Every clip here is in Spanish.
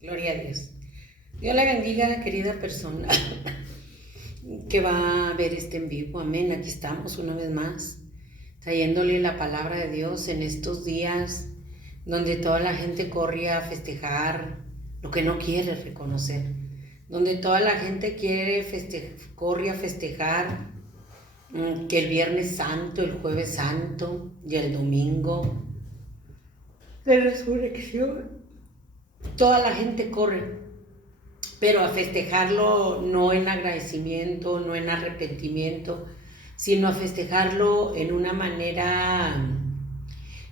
Gloria a Dios. Dios la bendiga, querida persona que va a ver este en vivo. Amén. Aquí estamos una vez más, trayéndole la palabra de Dios en estos días donde toda la gente corre a festejar lo que no quiere reconocer, donde toda la gente corre a festejar que el Viernes Santo, el Jueves Santo y el Domingo de Resurrección. Toda la gente corre, pero a festejarlo no en agradecimiento, no en arrepentimiento, sino a festejarlo en una manera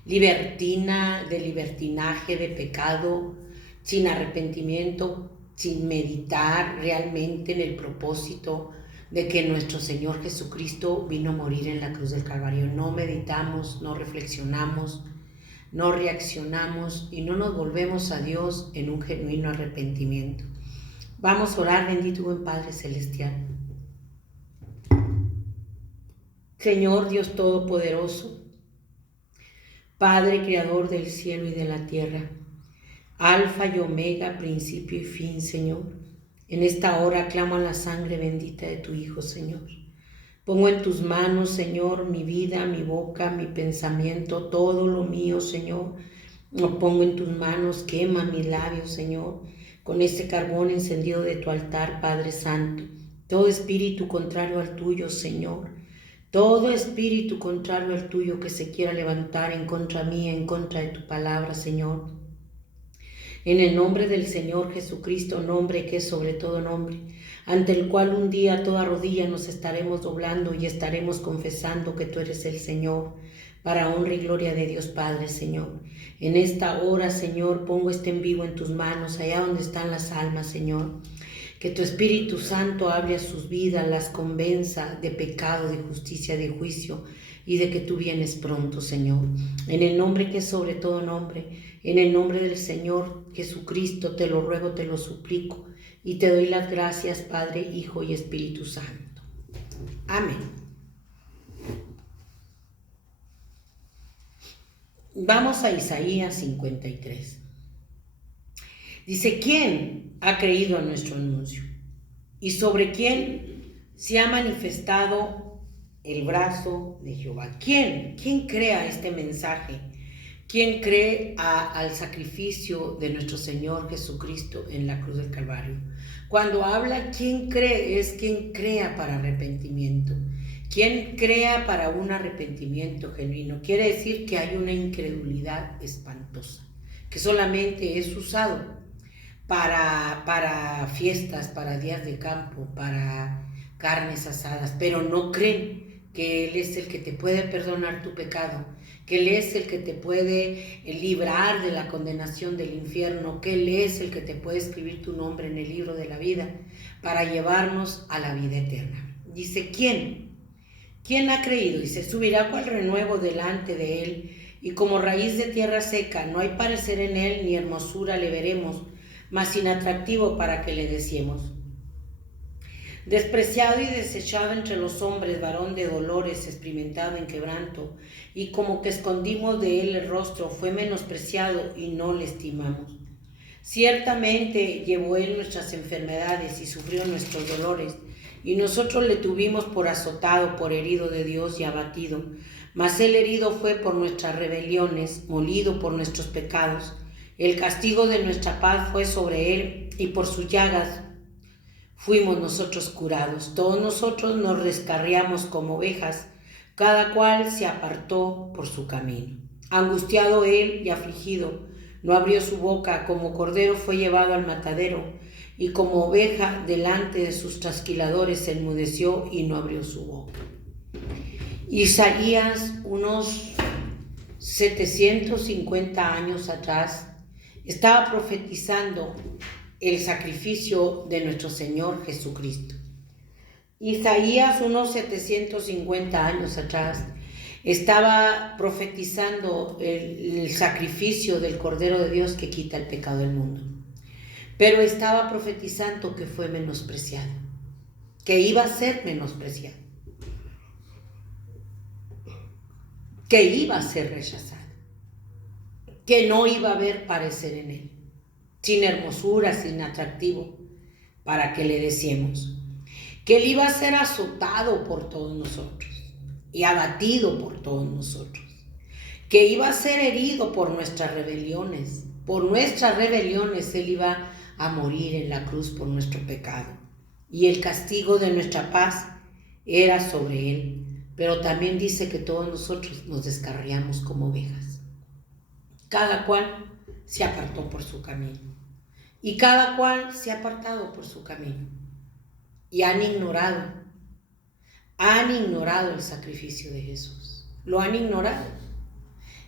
libertina, de libertinaje, de pecado, sin arrepentimiento, sin meditar realmente en el propósito de que nuestro Señor Jesucristo vino a morir en la cruz del Calvario. No meditamos, no reflexionamos, no reaccionamos y no nos volvemos a Dios en un genuino arrepentimiento. Vamos a orar, bendito y buen Padre Celestial. Señor Dios Todopoderoso, Padre Creador del cielo y de la tierra, Alfa y Omega, principio y fin, Señor. En esta hora clamo a la sangre bendita de tu Hijo, Señor. Pongo en tus manos, Señor, mi vida, mi boca, mi pensamiento, todo lo mío, Señor. Lo pongo en tus manos, quema mis labios, Señor, con este carbón encendido de tu altar, Padre Santo. Todo espíritu contrario al tuyo, Señor. Todo espíritu contrario al tuyo que se quiera levantar en contra mía, en contra de tu palabra, Señor. En el nombre del Señor Jesucristo, nombre que es sobre todo nombre, ante el cual un día toda rodilla nos estaremos doblando y estaremos confesando que tú eres el Señor, para honra y gloria de Dios Padre, Señor. En esta hora, Señor, pongo este en vivo en tus manos, allá donde están las almas, Señor. Que tu Espíritu Santo hable a sus vidas, las convenza de pecado, de justicia, de juicio y de que tú vienes pronto, Señor. En el nombre que es sobre todo nombre, en el nombre del Señor Jesucristo, te lo ruego, te lo suplico y te doy las gracias, Padre, Hijo y Espíritu Santo. Amén. Vamos a Isaías 53. Dice, ¿quién ha creído a nuestro anuncio? ¿Y sobre quién se ha manifestado el brazo de Jehová? ¿Quién cree a este mensaje? ¿Quién cree al sacrificio de nuestro Señor Jesucristo en la cruz del Calvario? Cuando habla quién cree, es quien crea para arrepentimiento. Quien crea para un arrepentimiento genuino. Quiere decir que hay una incredulidad espantosa, que solamente es usado para fiestas, para días de campo, para carnes asadas, pero no creen que Él es el que te puede perdonar tu pecado, que Él es el que te puede librar de la condenación del infierno, que Él es el que te puede escribir tu nombre en el libro de la vida para llevarnos a la vida eterna. Dice, ¿quién? ¿Quién ha creído? Dice, subirá cual renuevo delante de Él, y como raíz de tierra seca, no hay parecer en Él, ni hermosura le veremos, mas inatractivo para que le deseemos. Despreciado y desechado entre los hombres, varón de dolores, experimentado en quebranto, y como que escondimos de él el rostro, fue menospreciado y no le estimamos. Ciertamente llevó él nuestras enfermedades y sufrió nuestros dolores, y nosotros le tuvimos por azotado, por herido de Dios y abatido. Mas él herido fue por nuestras rebeliones, molido por nuestros pecados. El castigo de nuestra paz fue sobre él, y por sus llagas fuimos nosotros curados. Todos nosotros nos rescarriamos como ovejas, cada cual se apartó por su camino. Angustiado él y afligido, no abrió su boca, como cordero fue llevado al matadero, y como oveja delante de sus trasquiladores se enmudeció y no abrió su boca. Isaías, unos 750 años atrás, estaba profetizando el sacrificio de nuestro Señor Jesucristo. Isaías, unos 750 años atrás, estaba profetizando el sacrificio del Cordero de Dios que quita el pecado del mundo. Pero estaba profetizando que fue menospreciado, que iba a ser menospreciado, que iba a ser rechazado, que no iba a haber parecer en él. sin hermosura, sin atractivo, para que le deseemos. Que Él iba a ser azotado por todos nosotros y abatido por todos nosotros. Que iba a ser herido por nuestras rebeliones. Por nuestras rebeliones Él iba a morir en la cruz por nuestro pecado. Y el castigo de nuestra paz era sobre Él. Pero también dice que todos nosotros nos descarriamos como ovejas. Cada cual se apartó por su camino. Y cada cual se ha apartado por su camino. Y han ignorado el sacrificio de Jesús. Lo han ignorado.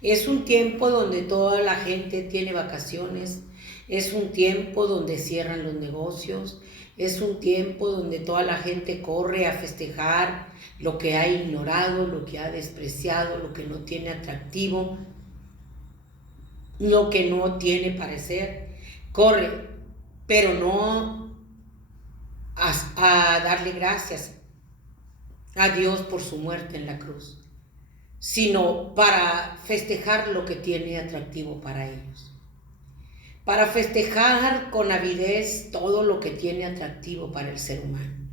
Es un tiempo donde toda la gente tiene vacaciones. Es un tiempo donde cierran los negocios. Es un tiempo donde toda la gente corre a festejar lo que ha ignorado, lo que ha despreciado, lo que no tiene atractivo, lo que no tiene parecer. Corre, pero no a darle gracias a Dios por su muerte en la cruz, sino para festejar lo que tiene atractivo para ellos. Para festejar con avidez todo lo que tiene atractivo para el ser humano.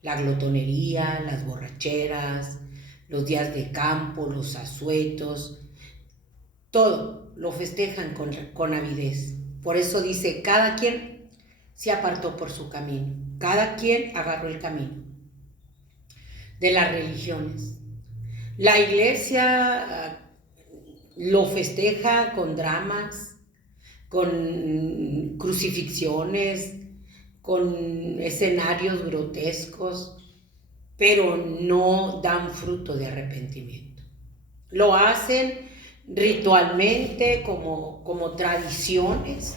La glotonería, las borracheras, los días de campo, los asuetos, todo lo festejan con avidez. Por eso dice, cada quien se apartó por su camino, cada quien agarró el camino de las religiones. La iglesia lo festeja con dramas, con crucifixiones, con escenarios grotescos, pero no dan fruto de arrepentimiento. Lo hacen ritualmente como tradiciones,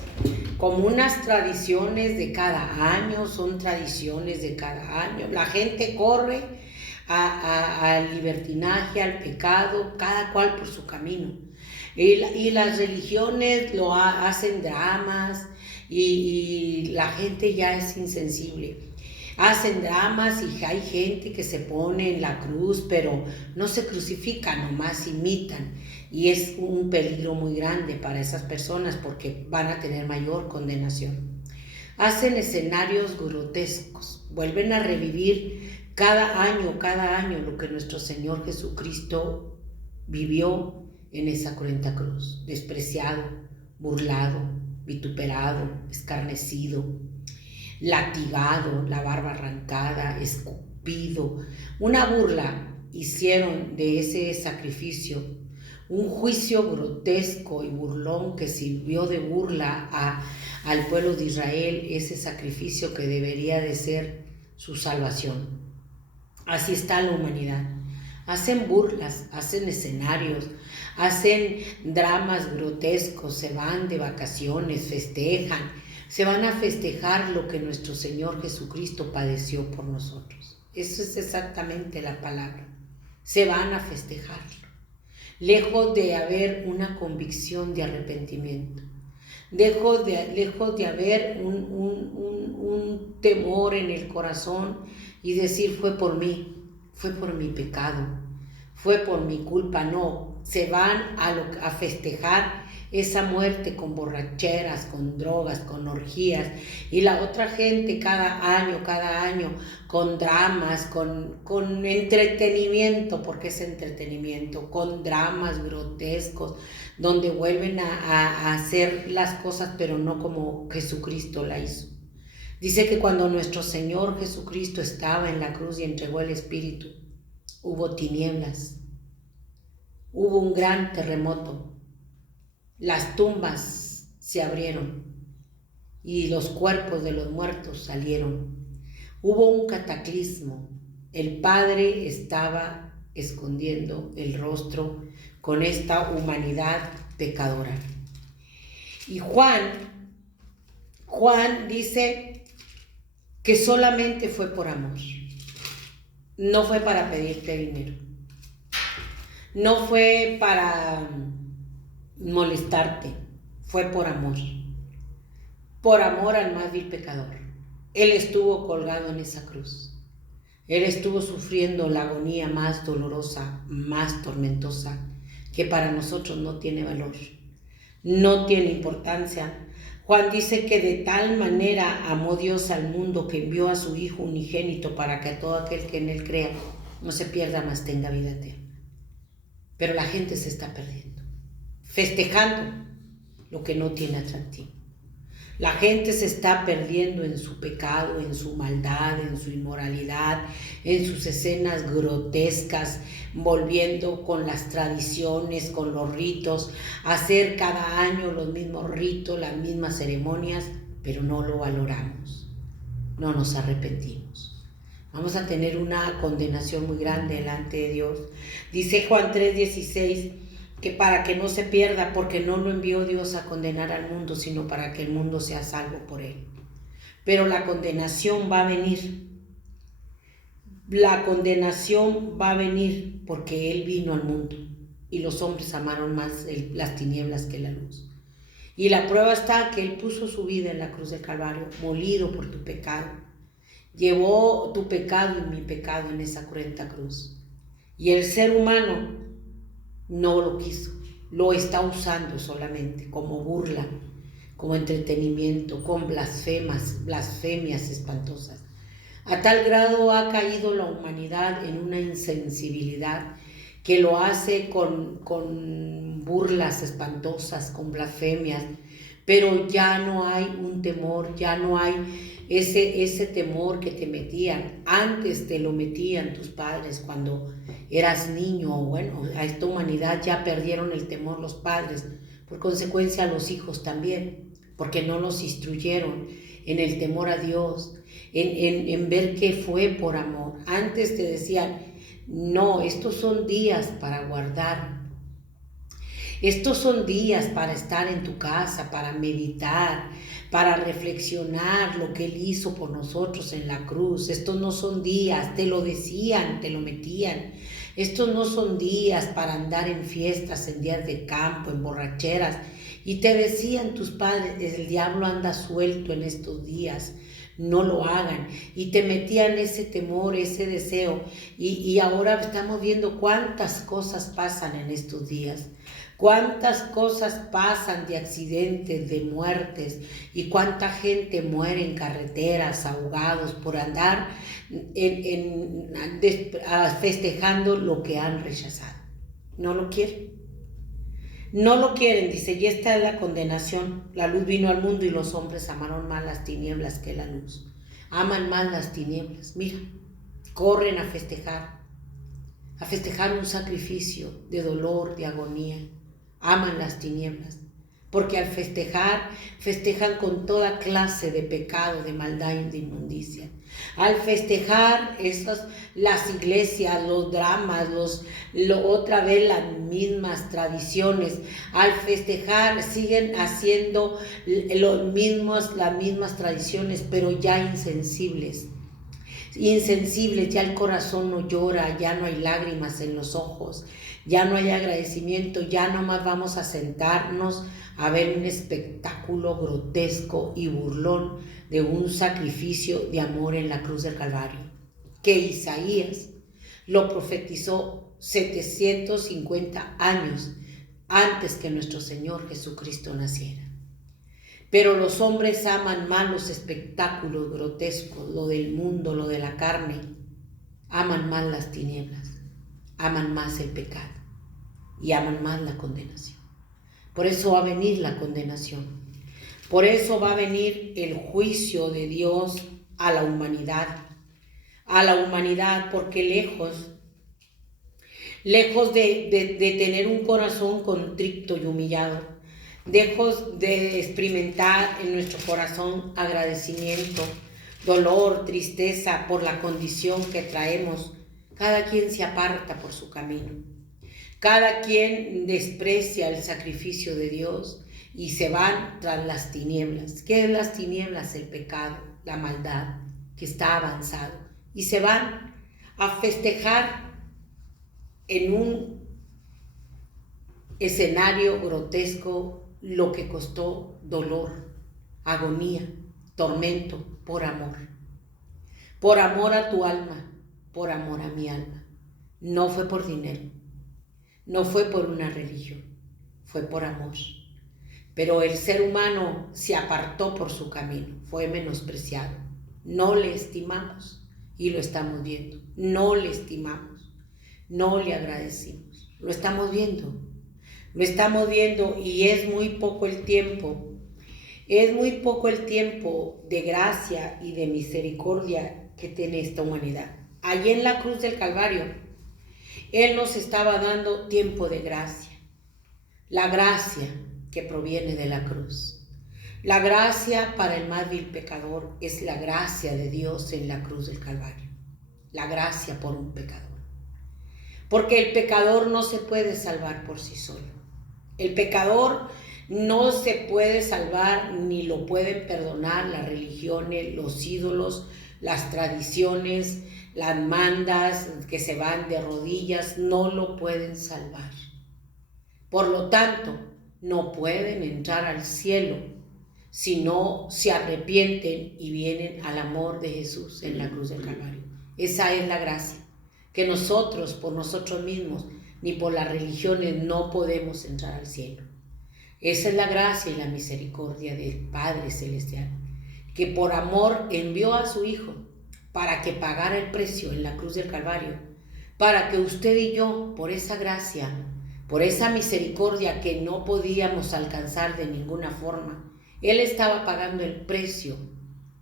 como unas tradiciones de cada año, son tradiciones de cada año. La gente corre al libertinaje, al pecado, cada cual por su camino. Y las religiones lo hacen dramas y la gente ya es insensible. Hacen dramas y hay gente que se pone en la cruz, pero no se crucifica, nomás imitan. Y es un peligro muy grande para esas personas porque van a tener mayor condenación. Hacen escenarios grotescos, vuelven a revivir cada año lo que nuestro Señor Jesucristo vivió en esa cruenta cruz, despreciado, burlado, vituperado, escarnecido, latigado, la barba arrancada, escupido. Una burla hicieron de ese sacrificio, un juicio grotesco y burlón que sirvió de burla al pueblo de Israel, ese sacrificio que debería de ser su salvación. Así está la humanidad. Hacen burlas, hacen escenarios, hacen dramas grotescos, se van de vacaciones, festejan, se van a festejar lo que nuestro Señor Jesucristo padeció por nosotros. Eso es exactamente la palabra. Se van a festejarlo, lejos de haber una convicción de arrepentimiento, lejos de haber un temor en el corazón y decir fue por mí, fue por mi pecado, fue por mi culpa. No, se van a festejar esa muerte con borracheras, con drogas, con orgías, y la otra gente cada año, con dramas, con entretenimiento, porque es entretenimiento, con dramas grotescos, donde vuelven a hacer las cosas, pero no como Jesucristo la hizo. Dice que cuando nuestro Señor Jesucristo estaba en la cruz y entregó el Espíritu, hubo tinieblas, hubo un gran terremoto, las tumbas se abrieron y los cuerpos de los muertos salieron. Hubo un cataclismo, el Padre estaba escondiendo el rostro con esta humanidad pecadora. Y Juan dice que solamente fue por amor, no fue para pedirte dinero, no fue para molestarte, fue por amor al más vil pecador. Él estuvo colgado en esa cruz, Él estuvo sufriendo la agonía más dolorosa, más tormentosa, que para nosotros no tiene valor, no tiene importancia. Juan dice que de tal manera amó Dios al mundo que envió a su Hijo unigénito para que todo aquel que en él crea no se pierda, mas tenga vida eterna. Pero la gente se está perdiendo, festejando lo que no tiene atractivo. La gente se está perdiendo en su pecado, en su maldad, en su inmoralidad, en sus escenas grotescas, volviendo con las tradiciones, con los ritos, hacer cada año los mismos ritos, las mismas ceremonias, pero no lo valoramos, no nos arrepentimos. Vamos a tener una condenación muy grande delante de Dios. Dice Juan 3:16, que para que no se pierda, porque no lo envió Dios a condenar al mundo, sino para que el mundo sea salvo por él. Pero la condenación va a venir. La condenación va a venir porque Él vino al mundo y los hombres amaron más las tinieblas que la luz. Y la prueba está que Él puso su vida en la cruz del Calvario, molido por tu pecado. Llevó tu pecado y mi pecado en esa cruenta cruz. Y el ser humano no lo quiso, lo está usando solamente como burla, como entretenimiento, con blasfemias espantosas. A tal grado ha caído la humanidad en una insensibilidad que lo hace con burlas espantosas, con blasfemias, pero ya no hay un temor, ya no hay ese temor que te metían. Antes te lo metían tus padres cuando eras niño. Bueno, a esta humanidad ya perdieron el temor los padres, por consecuencia los hijos también, porque no los instruyeron en el temor a Dios, en ver que fue por amor. Antes te decían, no, estos son días para guardar. Estos son días para estar en tu casa, para meditar, para reflexionar lo que Él hizo por nosotros en la cruz. Estos no son días, te lo decían, te lo metían. Estos no son días para andar en fiestas, en días de campo, en borracheras. Y te decían tus padres, el diablo anda suelto en estos días, no lo hagan. Y te metían ese temor, ese deseo. Y ahora estamos viendo cuántas cosas pasan en estos días. Cuántas cosas pasan de accidentes, de muertes, y cuánta gente muere en carreteras, ahogados por andar festejando lo que han rechazado. No lo quieren. No lo quieren, dice, y esta es la condenación. La luz vino al mundo y los hombres amaron más las tinieblas que la luz. Aman más las tinieblas. Mira, corren a festejar un sacrificio de dolor, de agonía. Aman las tinieblas, porque al festejan con toda clase de pecado, de maldad y de inmundicia. Al festejar las iglesias, los dramas, otra vez las mismas tradiciones, al festejar siguen haciendo las mismas tradiciones, pero ya insensibles, ya el corazón no llora, ya no hay lágrimas en los ojos, ya no hay agradecimiento, ya nomás vamos a sentarnos a ver un espectáculo grotesco y burlón de un sacrificio de amor en la cruz del Calvario, que Isaías lo profetizó 750 años antes que nuestro Señor Jesucristo naciera. Pero los hombres aman más los espectáculos grotescos, lo del mundo, lo de la carne. Aman más las tinieblas, aman más el pecado y aman más la condenación. Por eso va a venir la condenación. Por eso va a venir el juicio de Dios a la humanidad. A la humanidad, porque lejos de tener un corazón contrito y humillado, lejos de experimentar en nuestro corazón agradecimiento, dolor, tristeza por la condición que traemos, cada quien se aparta por su camino. Cada quien desprecia el sacrificio de Dios y se van tras las tinieblas. ¿Qué es las tinieblas? El pecado, la maldad que está avanzado. Y se van a festejar en un escenario grotesco lo que costó dolor, agonía, tormento, por amor. Por amor a tu alma, por amor a mi alma. No fue por dinero, no fue por una religión, fue por amor. Pero el ser humano se apartó por su camino, fue menospreciado. No le estimamos y lo estamos viendo. No le estimamos, no le agradecimos. Lo estamos viendo. Lo estamos viendo y es muy poco el tiempo. Es muy poco el tiempo de gracia y de misericordia que tiene esta humanidad. Allí en la cruz del Calvario, Él nos estaba dando tiempo de gracia. La gracia que proviene de la cruz. La gracia para el más vil pecador es la gracia de Dios en la cruz del Calvario. La gracia por un pecador. Porque el pecador no se puede salvar por sí solo. El pecador no se puede salvar ni lo pueden perdonar las religiones, los ídolos, las tradiciones, las mandas que se van de rodillas, no lo pueden salvar. Por lo tanto, no pueden entrar al cielo si no se arrepienten y vienen al amor de Jesús en la cruz del Calvario. Esa es la gracia, que nosotros por nosotros mismos ni por las religiones no podemos entrar al cielo. Esa es la gracia y la misericordia del Padre Celestial, que por amor envió a su Hijo para que pagara el precio en la cruz del Calvario, para que usted y yo, por esa gracia, por esa misericordia que no podíamos alcanzar de ninguna forma, Él estaba pagando el precio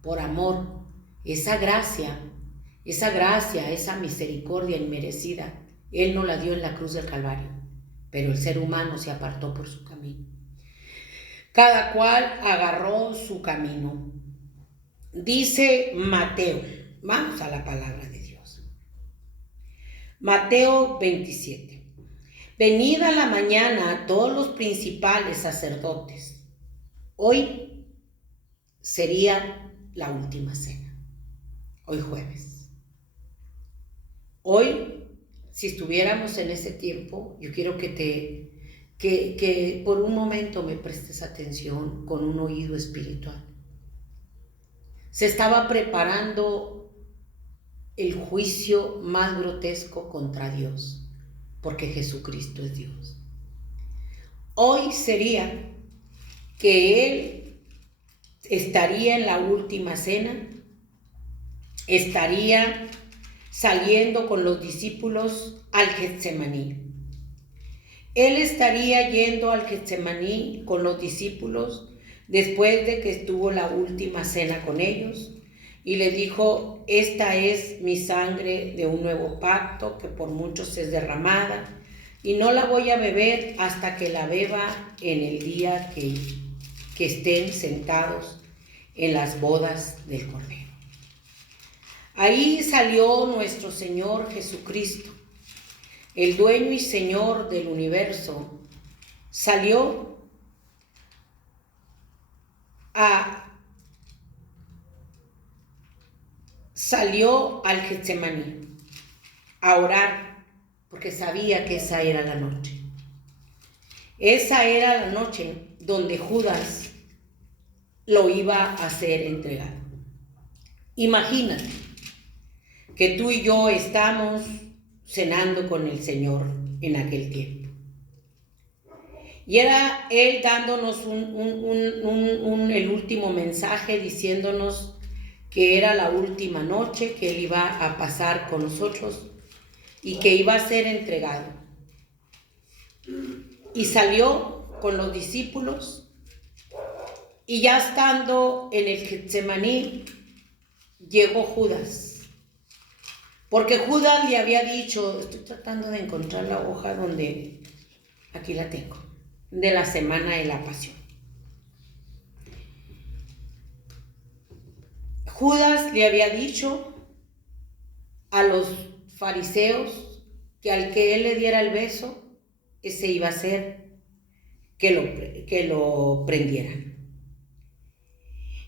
por amor. Esa gracia, esa misericordia inmerecida, Él nos la dio en la cruz del Calvario, pero el ser humano se apartó por su camino. Cada cual agarró su camino. Dice Mateo, vamos a la palabra de Dios. Mateo 27. Venida la mañana todos los principales sacerdotes. Hoy sería la última cena. Hoy jueves. Hoy, si estuviéramos en ese tiempo, yo quiero que por un momento me prestes atención con un oído espiritual. Se estaba preparando el juicio más grotesco contra Dios, porque Jesucristo es Dios. Hoy sería que Él estaría en la última cena, estaría saliendo con los discípulos al Getsemaní. Él estaría yendo al Getsemaní con los discípulos después de que estuvo la última cena con ellos y le dijo: esta es mi sangre de un nuevo pacto que por muchos es derramada y no la voy a beber hasta que la beba en el día que estén sentados en las bodas del Cordero. Ahí salió nuestro Señor Jesucristo, el dueño y Señor del universo, salió al Getsemaní a orar, porque sabía que esa era la noche. Esa era la noche donde Judas lo iba a ser entregado. Imagínate que tú y yo estamos cenando con el Señor en aquel tiempo. Y era Él dándonos el último mensaje, diciéndonos que era la última noche que Él iba a pasar con nosotros y que iba a ser entregado. Y salió con los discípulos y ya estando en el Getsemaní, llegó Judas. Porque Judas le había dicho, estoy tratando de encontrar la hoja donde, aquí la tengo, de la semana de la pasión. Judas le había dicho a los fariseos que al que él le diera el beso, ese iba a ser que lo prendieran.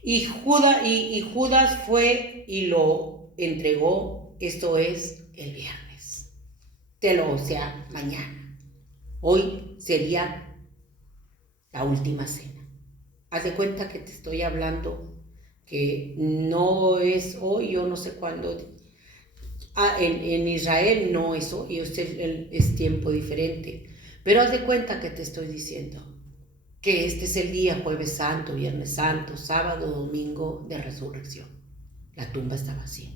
Y Judas fue y lo entregó. Esto es el viernes, o sea, mañana. Hoy sería la última cena. Haz de cuenta que te estoy hablando que no es hoy, yo no sé cuándo. En Israel no es hoy, es tiempo diferente. Pero haz de cuenta que te estoy diciendo que este es el día, Jueves Santo, Viernes Santo, sábado, domingo de resurrección. La tumba está vacía.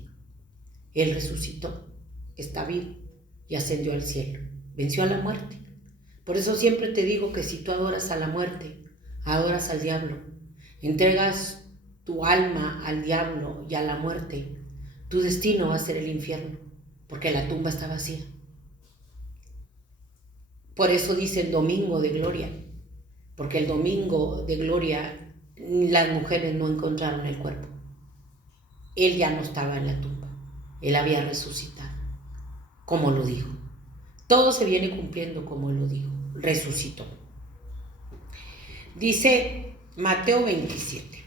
Él resucitó, está vivo y ascendió al cielo. Venció a la muerte. Por eso siempre te digo que si tú adoras a la muerte, adoras al diablo, entregas tu alma al diablo y a la muerte, tu destino va a ser el infierno, porque la tumba está vacía. Por eso dice el domingo de gloria, porque el domingo de gloria las mujeres no encontraron el cuerpo. Él ya no estaba en la tumba, él había resucitado, como lo dijo. Todo se viene cumpliendo como lo dijo, resucitó. Dice Mateo 27.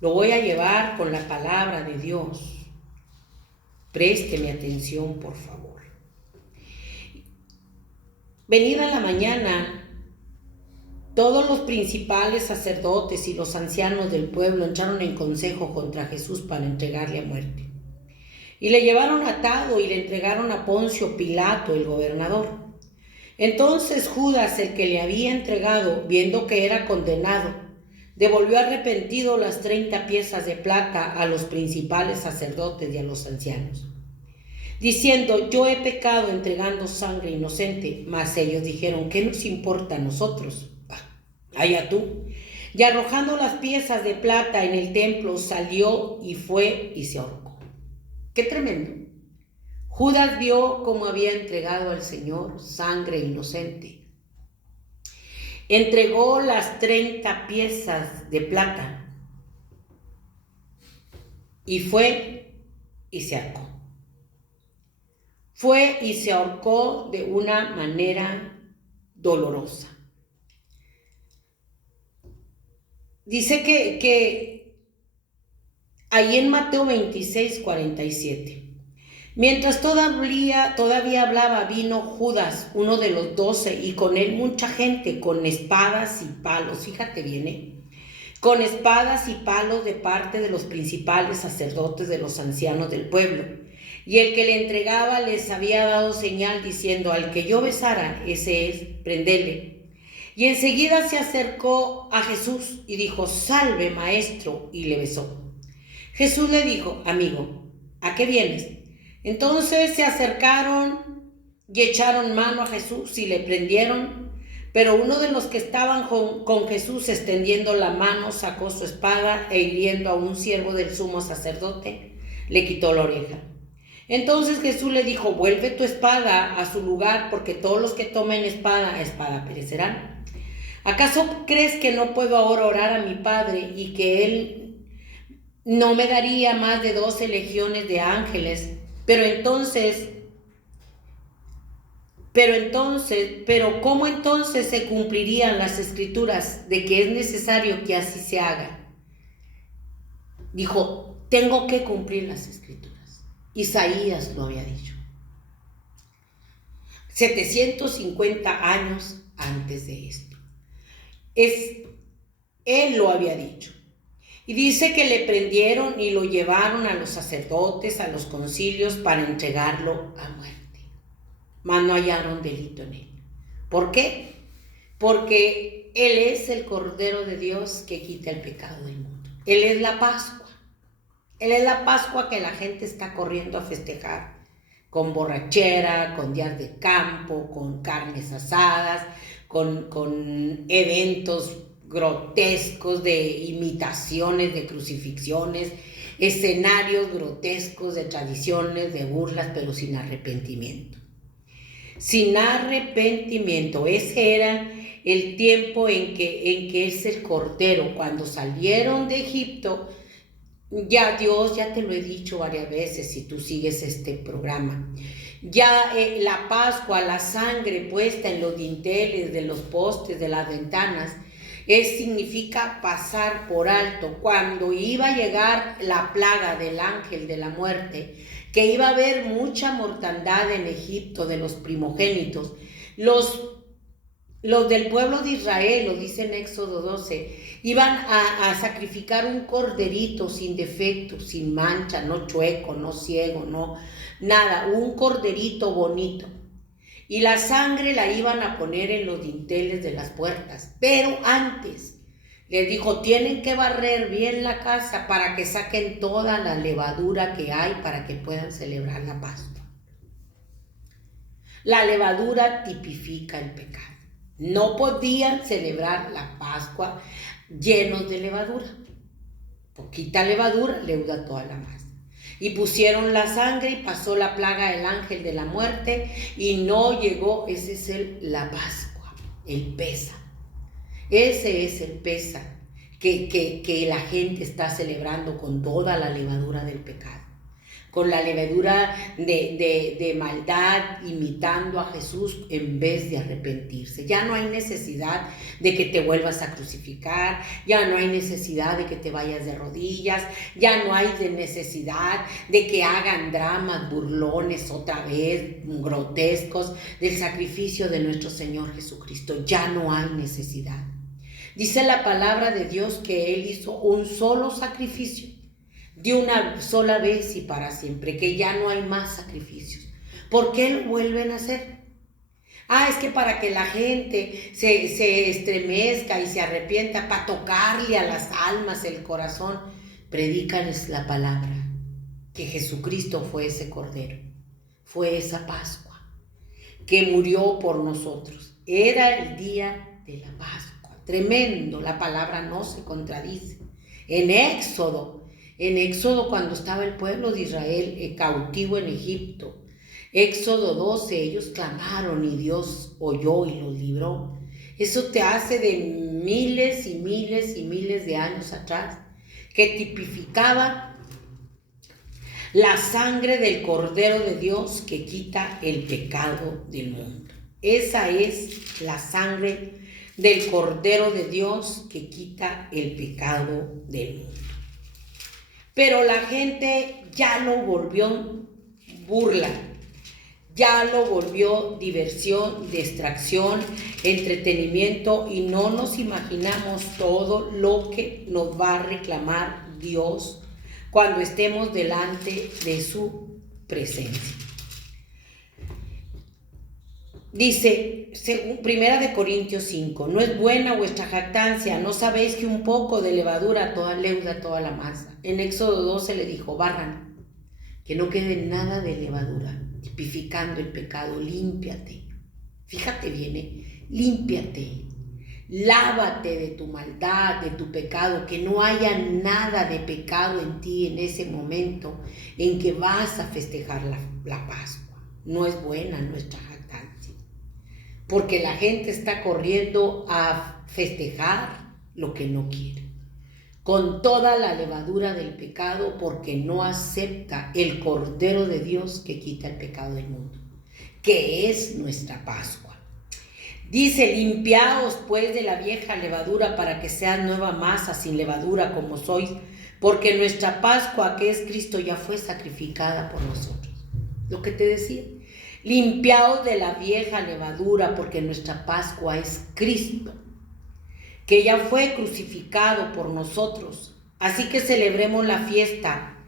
Lo voy a llevar con la palabra de Dios. Présteme atención, por favor. Venida la mañana, todos los principales sacerdotes y los ancianos del pueblo entraron en consejo contra Jesús para entregarle a muerte. Y le llevaron atado y le entregaron a Poncio Pilato, el gobernador. Entonces Judas, el que le había entregado, viendo que era condenado, devolvió arrepentido las 30 piezas de plata a los principales sacerdotes y a los ancianos, diciendo: yo he pecado entregando sangre inocente. Mas ellos dijeron: ¿qué nos importa a nosotros? Allá tú. Y arrojando las piezas de plata en el templo, salió y fue y se ahorcó. ¡Qué tremendo! Judas vio cómo había entregado al Señor sangre inocente. Entregó las 30 piezas de plata y fue y se ahorcó. Fue y se ahorcó de una manera dolorosa. Dice que ahí en Mateo 26, 47, mientras todavía hablaba, vino Judas, uno de los 12, y con él mucha gente con espadas y palos. Fíjate bien, con espadas y palos de parte de los principales sacerdotes, de los ancianos del pueblo. Y el que le entregaba les había dado señal diciendo: al que yo besara, ese es, prendele. Y enseguida se acercó a Jesús y dijo: salve, maestro, y le besó. Jesús le dijo: amigo, ¿a qué vienes? Entonces se acercaron y echaron mano a Jesús y le prendieron. Pero uno de los que estaban con Jesús, extendiendo la mano, sacó su espada e hiriendo a un siervo del sumo sacerdote, le quitó la oreja. Entonces Jesús le dijo: vuelve tu espada a su lugar, porque todos los que tomen espada, espada perecerán. ¿Acaso crees que no puedo ahora orar a mi Padre y que Él no me daría más de 12 legiones de ángeles? Pero ¿cómo entonces se cumplirían las escrituras de que es necesario que así se haga? Dijo: tengo que cumplir las escrituras. Isaías lo había dicho. 750 años antes de esto. Él lo había dicho. Y dice que le prendieron y lo llevaron a los sacerdotes, a los concilios, para entregarlo a muerte. Mas no hallaron delito en él. ¿Por qué? Porque Él es el Cordero de Dios que quita el pecado del mundo. Él es la Pascua. Él es la Pascua que la gente está corriendo a festejar, con borrachera, con días de campo, con carnes asadas, con eventos grotescos de imitaciones, de crucifixiones, escenarios grotescos de tradiciones, de burlas, pero sin arrepentimiento. Sin arrepentimiento. Ese era el tiempo en que es el Cordero. Cuando salieron de Egipto, ya Dios, ya te lo he dicho varias veces si tú sigues este programa, ya la Pascua, la sangre puesta en los dinteles de los postes, de las ventanas, significa pasar por alto. Cuando iba a llegar la plaga del ángel de la muerte, que iba a haber mucha mortandad en Egipto de los primogénitos, los del pueblo de Israel, lo dice en Éxodo 12, iban a sacrificar un corderito sin defecto, sin mancha, no chueco, no ciego, no nada, un corderito bonito. y la sangre la iban a poner en los dinteles de las puertas. Pero antes les dijo, tienen que barrer bien la casa para que saquen toda la levadura que hay para que puedan celebrar la Pascua. La levadura tipifica el pecado. No podían celebrar la Pascua llenos de levadura. Poquita levadura leuda toda la masa. Y pusieron la sangre y pasó la plaga del ángel de la muerte y no llegó. Ese es la Pascua, el Pesa. Ese es el Pesa que la gente está celebrando con toda la levadura del pecado. Con la levadura de maldad, imitando a Jesús en vez de arrepentirse. Ya no hay necesidad de que te vuelvas a crucificar, ya no hay necesidad de que te vayas de rodillas, ya no hay necesidad de que hagan dramas burlones otra vez, grotescos, del sacrificio de nuestro Señor Jesucristo. Ya no hay necesidad. Dice la palabra de Dios que Él hizo un solo sacrificio, de una sola vez y para siempre, que ya no hay más sacrificios. ¿Por qué lo vuelven a hacer? Es que para que la gente se estremezca y se arrepienta, para tocarle a las almas el corazón. Predícanles la palabra, que Jesucristo fue ese Cordero, fue esa Pascua, que murió por nosotros. Era el día de la Pascua. Tremendo, la palabra no se contradice. En Éxodo, cuando estaba el pueblo de Israel cautivo en Egipto, Éxodo 12, ellos clamaron y Dios oyó y los libró. Eso te hace de miles y miles y miles de años atrás, que tipificaba la sangre del Cordero de Dios que quita el pecado del mundo. Esa es la sangre del Cordero de Dios que quita el pecado del mundo. Pero la gente ya lo volvió burla, ya lo volvió diversión, distracción, entretenimiento, y no nos imaginamos todo lo que nos va a reclamar Dios cuando estemos delante de su presencia. Dice, según 1 Corintios 5, no es buena vuestra jactancia, no sabéis que un poco de levadura leuda toda la masa. En Éxodo 12 le dijo, barran, que no quede nada de levadura, tipificando el pecado, límpiate. Fíjate bien, límpiate, lávate de tu maldad, de tu pecado, que no haya nada de pecado en ti en ese momento en que vas a festejar la Pascua. No es buena nuestra jactancia, porque la gente está corriendo a festejar lo que no quiere, con toda la levadura del pecado, porque no acepta el Cordero de Dios que quita el pecado del mundo, que es nuestra Pascua. Dice, limpiaos pues de la vieja levadura para que seas nueva masa sin levadura como sois, porque nuestra Pascua, que es Cristo, ya fue sacrificada por nosotros. Lo que te decía, limpiaos de la vieja levadura, porque nuestra Pascua es Cristo, que ya fue crucificado por nosotros. Así que celebremos la fiesta,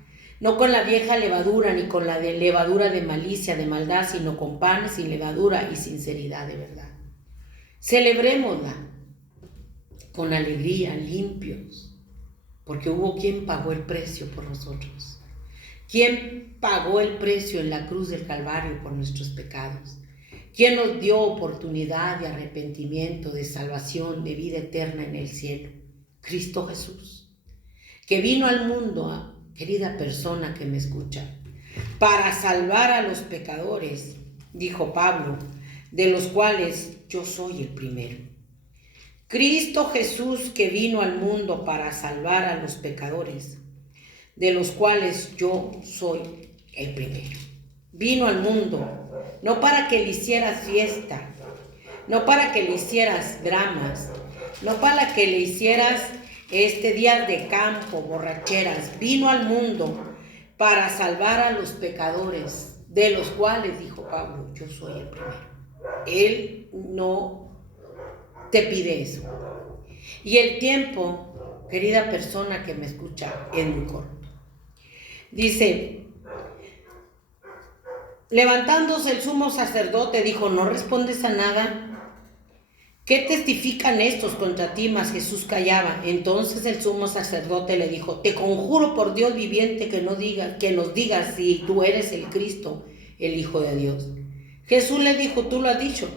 no con la vieja levadura, ni con la levadura de malicia, de maldad, sino con pan sin levadura y sinceridad de verdad. Celebrémosla con alegría, limpios, porque hubo quien pagó el precio por nosotros. ¿Quién pagó el precio en la cruz del Calvario por nuestros pecados? ¿Quién nos dio oportunidad de arrepentimiento, de salvación, de vida eterna en el cielo? Cristo Jesús, que vino al mundo, querida persona que me escucha, para salvar a los pecadores, dijo Pablo, de los cuales yo soy el primero. Cristo Jesús, que vino al mundo para salvar a los pecadores, de los cuales yo soy el primero. Vino al mundo no para que le hicieras fiesta, no para que le hicieras dramas, no para que le hicieras días de campo, borracheras. Vino al mundo para salvar a los pecadores, de los cuales, dijo Pablo, yo soy el primero. Él no te pide eso. Y el tiempo, querida persona que me escucha, es muy corto. Dice, Levantándose el sumo sacerdote, dijo: ¿No respondes a nada? ¿Qué testifican estos contra ti? Mas Jesús callaba. Entonces el sumo sacerdote le dijo: Te conjuro por Dios viviente que nos digas si tú eres el Cristo, el Hijo de Dios. Jesús le dijo: Tú lo has dicho.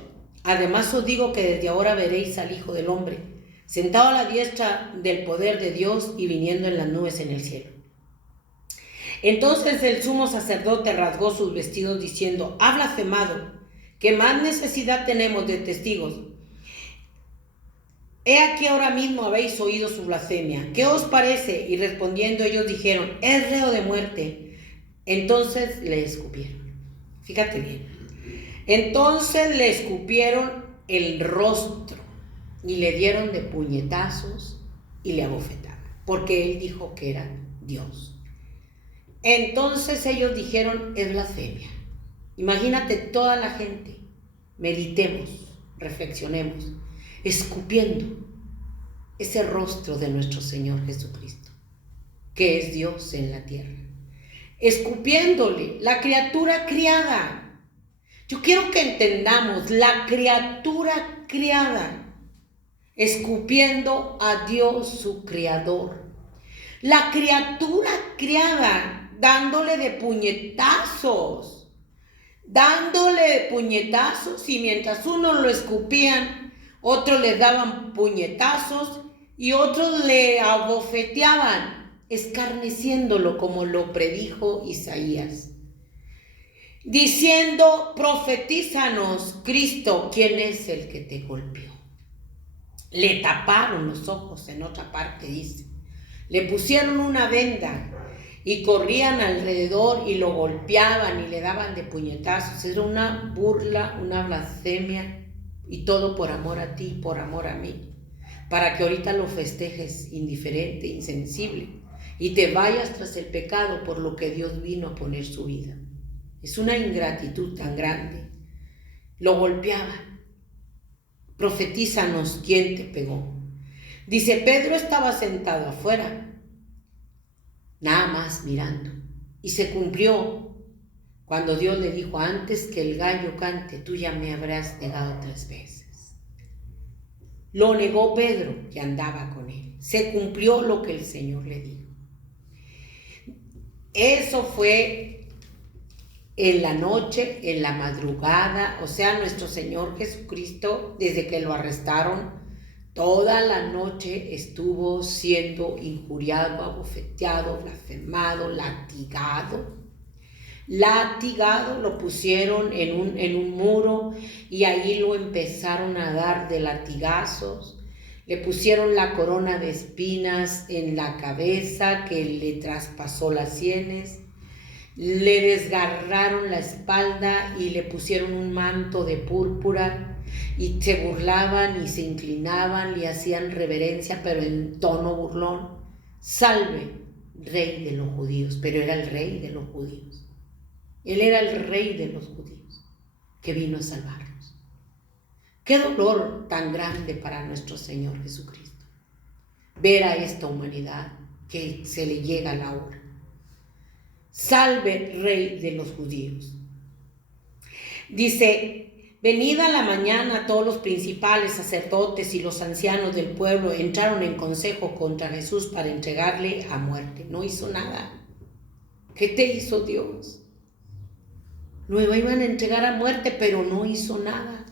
Además os digo que desde ahora veréis al Hijo del Hombre, sentado a la diestra del poder de Dios y viniendo en las nubes en el cielo. Entonces el sumo sacerdote rasgó sus vestidos diciendo: Ha blasfemado. ¿Qué más necesidad tenemos de testigos? He aquí ahora mismo habéis oído su blasfemia. ¿Qué os parece? Y respondiendo ellos dijeron: Es reo de muerte. Entonces le escupieron. Fíjate bien. Entonces le escupieron el rostro y le dieron de puñetazos y le abofetaron, porque él dijo que era Dios. Entonces ellos dijeron: Es blasfemia. Imagínate toda la gente, meditemos, reflexionemos, escupiendo ese rostro de nuestro Señor Jesucristo, que es Dios en la tierra, escupiéndole, la criatura criada. Yo quiero que entendamos, la criatura criada, escupiendo a Dios su Creador. La criatura criada, dándole de puñetazos, y mientras unos lo escupían, otros le daban puñetazos y otros le abofeteaban, escarneciéndolo, como lo predijo Isaías, diciendo: Profetízanos, Cristo, ¿quién es el que te golpeó? Le taparon los ojos, en otra parte dice, le pusieron una venda y corrían alrededor y lo golpeaban y le daban de puñetazos. Era una burla, una blasfemia, y todo por amor a ti, por amor a mí, para que ahorita lo festejes indiferente, insensible, y te vayas tras el pecado por lo que Dios vino a poner su vida. Es una ingratitud tan grande. Lo golpeaba. Profetízanos, ¿quién te pegó? Dice: Pedro estaba sentado afuera, nada más mirando, y se cumplió cuando Dios le dijo: antes que el gallo cante, tú ya me habrás negado 3 veces. Lo negó Pedro, que andaba con él. Se cumplió lo que el Señor le dijo. Eso fue en la noche, en la madrugada. O sea, nuestro Señor Jesucristo, desde que lo arrestaron, toda la noche estuvo siendo injuriado, abofeteado, blasfemado, latigado. Lo pusieron en un muro y ahí lo empezaron a dar de latigazos. Le pusieron la corona de espinas en la cabeza que le traspasó las sienes. Le desgarraron la espalda y le pusieron un manto de púrpura, y se burlaban y se inclinaban, le hacían reverencia, pero en tono burlón: Salve, Rey de los judíos. Pero era el Rey de los judíos. Él era el Rey de los judíos que vino a salvarnos. Qué dolor tan grande para nuestro Señor Jesucristo ver a esta humanidad que se le llega la hora. Salve, Rey de los judíos. Dice: venida la mañana, todos los principales sacerdotes y los ancianos del pueblo entraron en consejo contra Jesús para entregarle a muerte. No hizo nada. ¿Qué te hizo Dios? Lo iban a entregar a muerte, pero no hizo nada.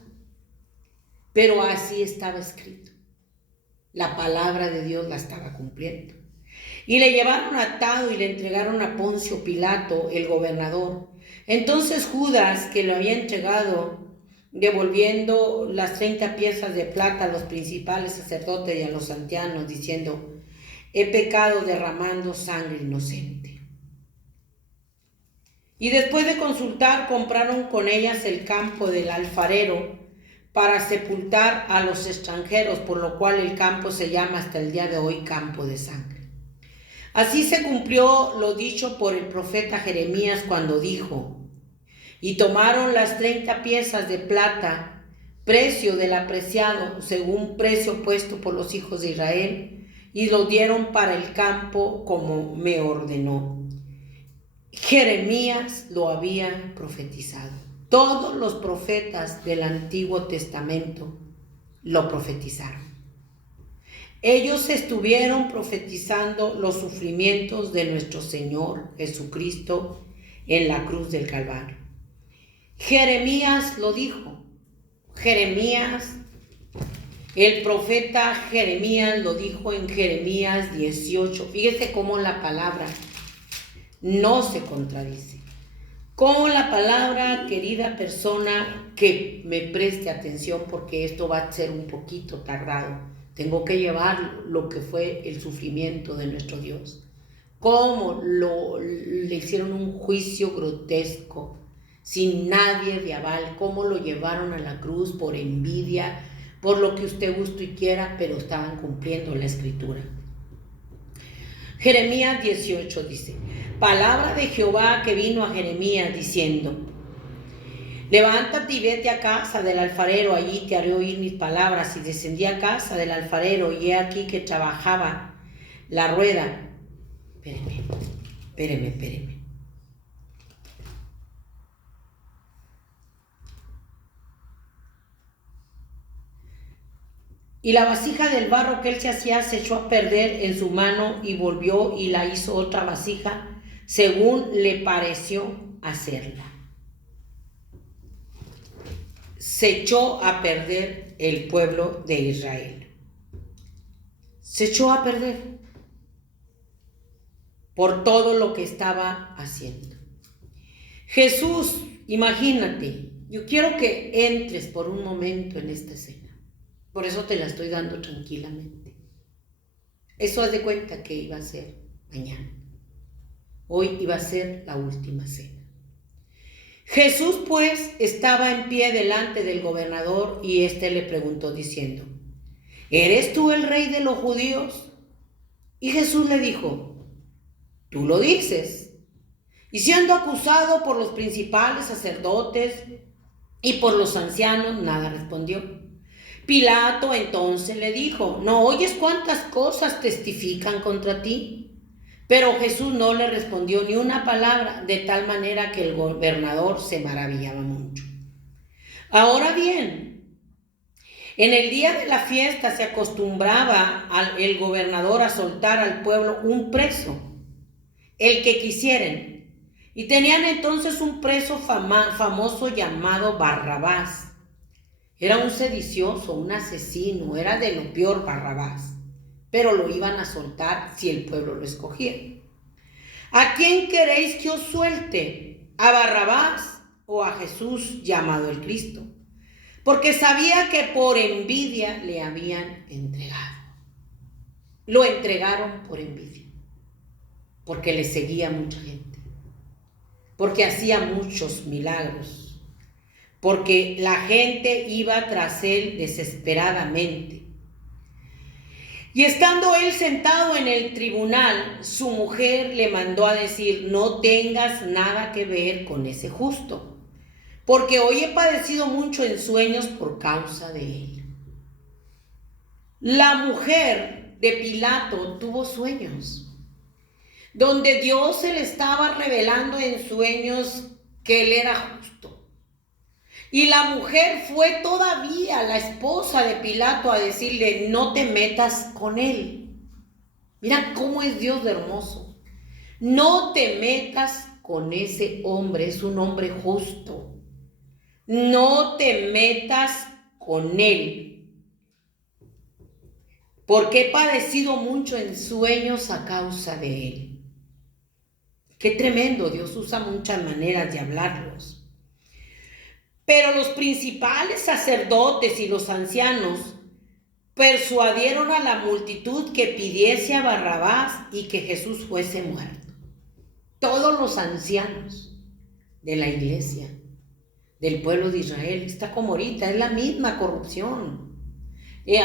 Pero así estaba escrito. La palabra de Dios la estaba cumpliendo. Y le llevaron atado y le entregaron a Poncio Pilato, el gobernador. Entonces Judas, que lo había entregado, devolviendo las 30 piezas de plata a los principales sacerdotes y a los ancianos, diciendo: he pecado derramando sangre inocente. Y después de consultar, compraron con ellas el campo del alfarero para sepultar a los extranjeros, por lo cual el campo se llama hasta el día de hoy Campo de Sangre. Así se cumplió lo dicho por el profeta Jeremías cuando dijo: y tomaron las 30 piezas de plata, precio del apreciado, según precio puesto por los hijos de Israel, y lo dieron para el campo como me ordenó. Jeremías lo había profetizado. Todos los profetas del Antiguo Testamento lo profetizaron. Ellos estuvieron profetizando los sufrimientos de nuestro Señor Jesucristo en la cruz del Calvario. Jeremías lo dijo. El profeta Jeremías lo dijo en Jeremías 18. Fíjese cómo la palabra no se contradice. Cómo la palabra, querida persona, que me preste atención porque esto va a ser un poquito tardado. Tengo que llevar lo que fue el sufrimiento de nuestro Dios. Cómo le hicieron un juicio grotesco, sin nadie de aval. Cómo lo llevaron a la cruz por envidia, por lo que usted guste y quiera, pero estaban cumpliendo la escritura. Jeremías 18 dice: palabra de Jehová que vino a Jeremías diciendo: levántate y vete a casa del alfarero, allí te haré oír mis palabras. Y descendí a casa del alfarero, y he aquí que trabajaba la rueda. Espéreme. Y la vasija del barro que él se hacía se echó a perder en su mano, y volvió y la hizo otra vasija, según le pareció hacerla. Se echó a perder el pueblo de Israel. Se echó a perder por todo lo que estaba haciendo. Jesús, imagínate, yo quiero que entres por un momento en esta escena. Por eso te la estoy dando tranquilamente. Eso haz de cuenta que iba a ser mañana. Hoy iba a ser la última cena. Jesús pues estaba en pie delante del gobernador, y éste le preguntó diciendo: ¿eres tú el rey de los judíos? Y Jesús le dijo: tú lo dices. Y siendo acusado por los principales sacerdotes y por los ancianos, nada respondió. Pilato entonces le dijo: ¿no oyes cuántas cosas testifican contra ti? Pero Jesús no le respondió ni una palabra, de tal manera que el gobernador se maravillaba mucho. Ahora bien, en el día de la fiesta se acostumbraba el gobernador a soltar al pueblo un preso, el que quisieren. Y tenían entonces un preso famoso llamado Barrabás. Era un sedicioso, un asesino, era de lo peor Barrabás, pero lo iban a soltar si el pueblo lo escogía. ¿A quién queréis que os suelte? ¿A Barrabás o a Jesús llamado el Cristo? Porque sabía que por envidia le habían entregado. Lo entregaron por envidia, porque le seguía mucha gente, porque hacía muchos milagros, porque la gente iba tras él desesperadamente. Y estando él sentado en el tribunal, su mujer le mandó a decir: no tengas nada que ver con ese justo, porque hoy he padecido mucho en sueños por causa de él. La mujer de Pilato tuvo sueños, donde Dios se le estaba revelando en sueños que él era justo. Y la mujer fue todavía la esposa de Pilato a decirle: no te metas con él. Mira cómo es Dios de hermoso. No te metas con ese hombre, es un hombre justo. No te metas con él, porque he padecido mucho en sueños a causa de él. Qué tremendo, Dios usa muchas maneras de hablarlos. Pero los principales sacerdotes y los ancianos persuadieron a la multitud que pidiese a Barrabás y que Jesús fuese muerto. Todos los ancianos de la iglesia, del pueblo de Israel, está como ahorita, es la misma corrupción.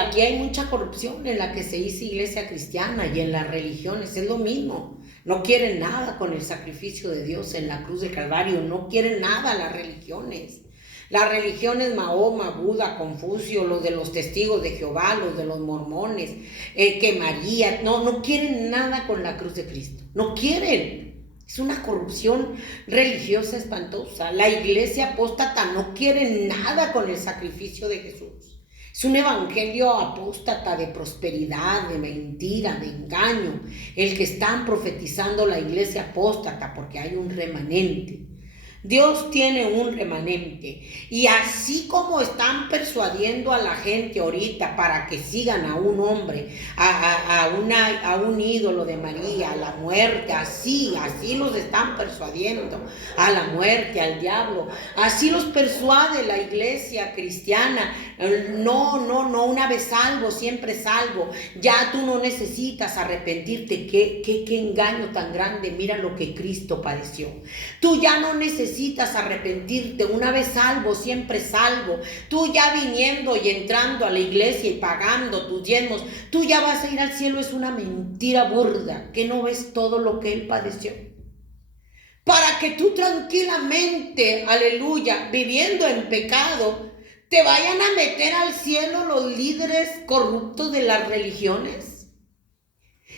Aquí hay mucha corrupción en la que se hizo iglesia cristiana y en las religiones, es lo mismo. No quieren nada con el sacrificio de Dios en la cruz del Calvario, no quieren nada las religiones. Las religiones Mahoma, Buda, Confucio, los de los testigos de Jehová, los de los mormones, que María, no quieren nada con la cruz de Cristo, no quieren. Es una corrupción religiosa espantosa. La iglesia apóstata no quiere nada con el sacrificio de Jesús. Es un evangelio apóstata de prosperidad, de mentira, de engaño, el que están profetizando la iglesia apóstata, porque hay un remanente. Dios tiene un remanente, y así como están persuadiendo a la gente ahorita para que sigan a un hombre, a un ídolo de María, a la muerte, así los están persuadiendo, a la muerte, al diablo, así los persuade la iglesia cristiana. No, una vez salvo, siempre salvo, ya tú no necesitas arrepentirte. Qué engaño tan grande. Mira lo que Cristo padeció. Tú ya no necesitas arrepentirte, una vez salvo, siempre salvo. Tú ya viniendo y entrando a la iglesia y pagando tus diezmos, tú ya vas a ir al cielo. Es una mentira burda, que no ves todo lo que Él padeció. Para que tú tranquilamente, aleluya, viviendo en pecado, te vayan a meter al cielo los líderes corruptos de las religiones,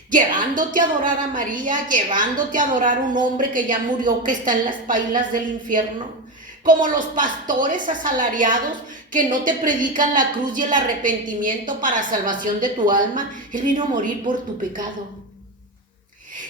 llevándote a adorar a María, llevándote a adorar a un hombre que ya murió, que está en las pailas del infierno, como los pastores asalariados que no te predican la cruz y el arrepentimiento para salvación de tu alma. Él vino a morir por tu pecado.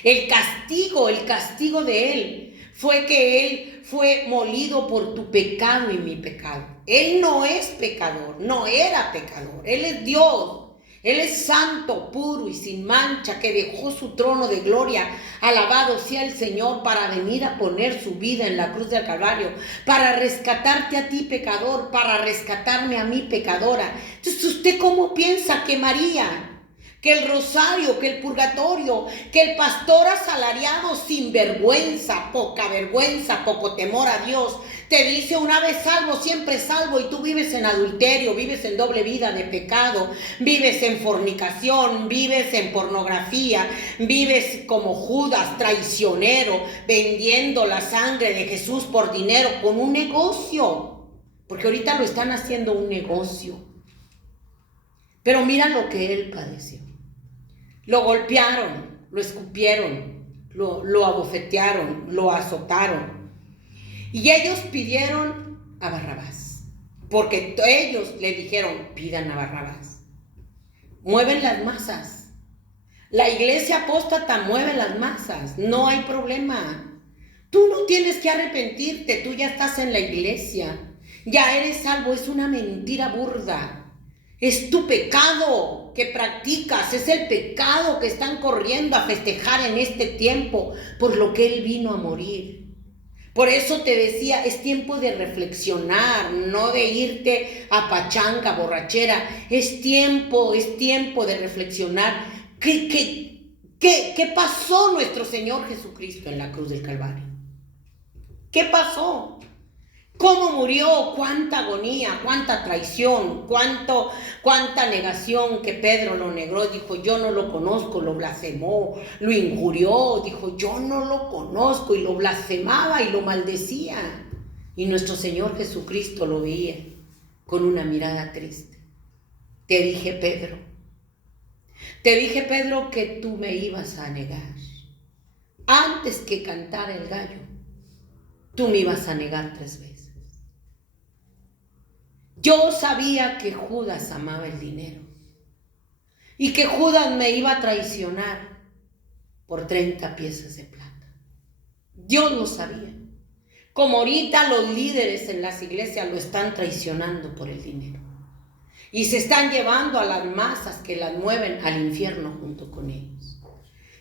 El castigo de Él fue que Él fue molido por tu pecado y mi pecado. Él no es pecador, no era pecador. Él es Dios. Él es santo, puro y sin mancha, que dejó su trono de gloria. Alabado sea el Señor, para venir a poner su vida en la cruz del Calvario, para rescatarte a ti, pecador, para rescatarme a mí, pecadora. Entonces, ¿usted cómo piensa que María, que el rosario, que el purgatorio, que el pastor asalariado sin vergüenza, poca vergüenza, poco temor a Dios, te dice una vez salvo, siempre salvo, y tú vives en adulterio, vives en doble vida de pecado, vives en fornicación, vives en pornografía, vives como Judas, traicionero, vendiendo la sangre de Jesús por dinero, con un negocio? Porque ahorita lo están haciendo un negocio. Pero mira lo que Él padeció. Lo golpearon, lo escupieron, lo abofetearon, lo azotaron. Y ellos pidieron a Barrabás, porque ellos le dijeron, pidan a Barrabás. Mueven las masas. La iglesia apóstata mueve las masas, no hay problema. Tú no tienes que arrepentirte, tú ya estás en la iglesia, ya eres salvo. Es una mentira burda. Es tu pecado que practicas, es el pecado que están corriendo a festejar en este tiempo, por lo que Él vino a morir. Por eso te decía, es tiempo de reflexionar, no de irte a pachanga, borrachera. Es tiempo de reflexionar. ¿Qué pasó nuestro Señor Jesucristo en la cruz del Calvario? ¿Qué pasó? ¿Cómo murió? Cuánta agonía, cuánta traición, cuánta negación, que Pedro lo negó, dijo yo no lo conozco, lo blasfemó, lo injurió, dijo yo no lo conozco, y lo blasfemaba y lo maldecía. Y nuestro Señor Jesucristo lo veía con una mirada triste. Te dije, Pedro, que tú me ibas a negar. Antes que cantara el gallo, tú me ibas a negar 3 veces. Yo sabía que Judas amaba el dinero y que Judas me iba a traicionar por 30 piezas de plata. Dios lo sabía. Como ahorita los líderes en las iglesias lo están traicionando por el dinero. Y se están llevando a las masas que las mueven al infierno junto con ellos.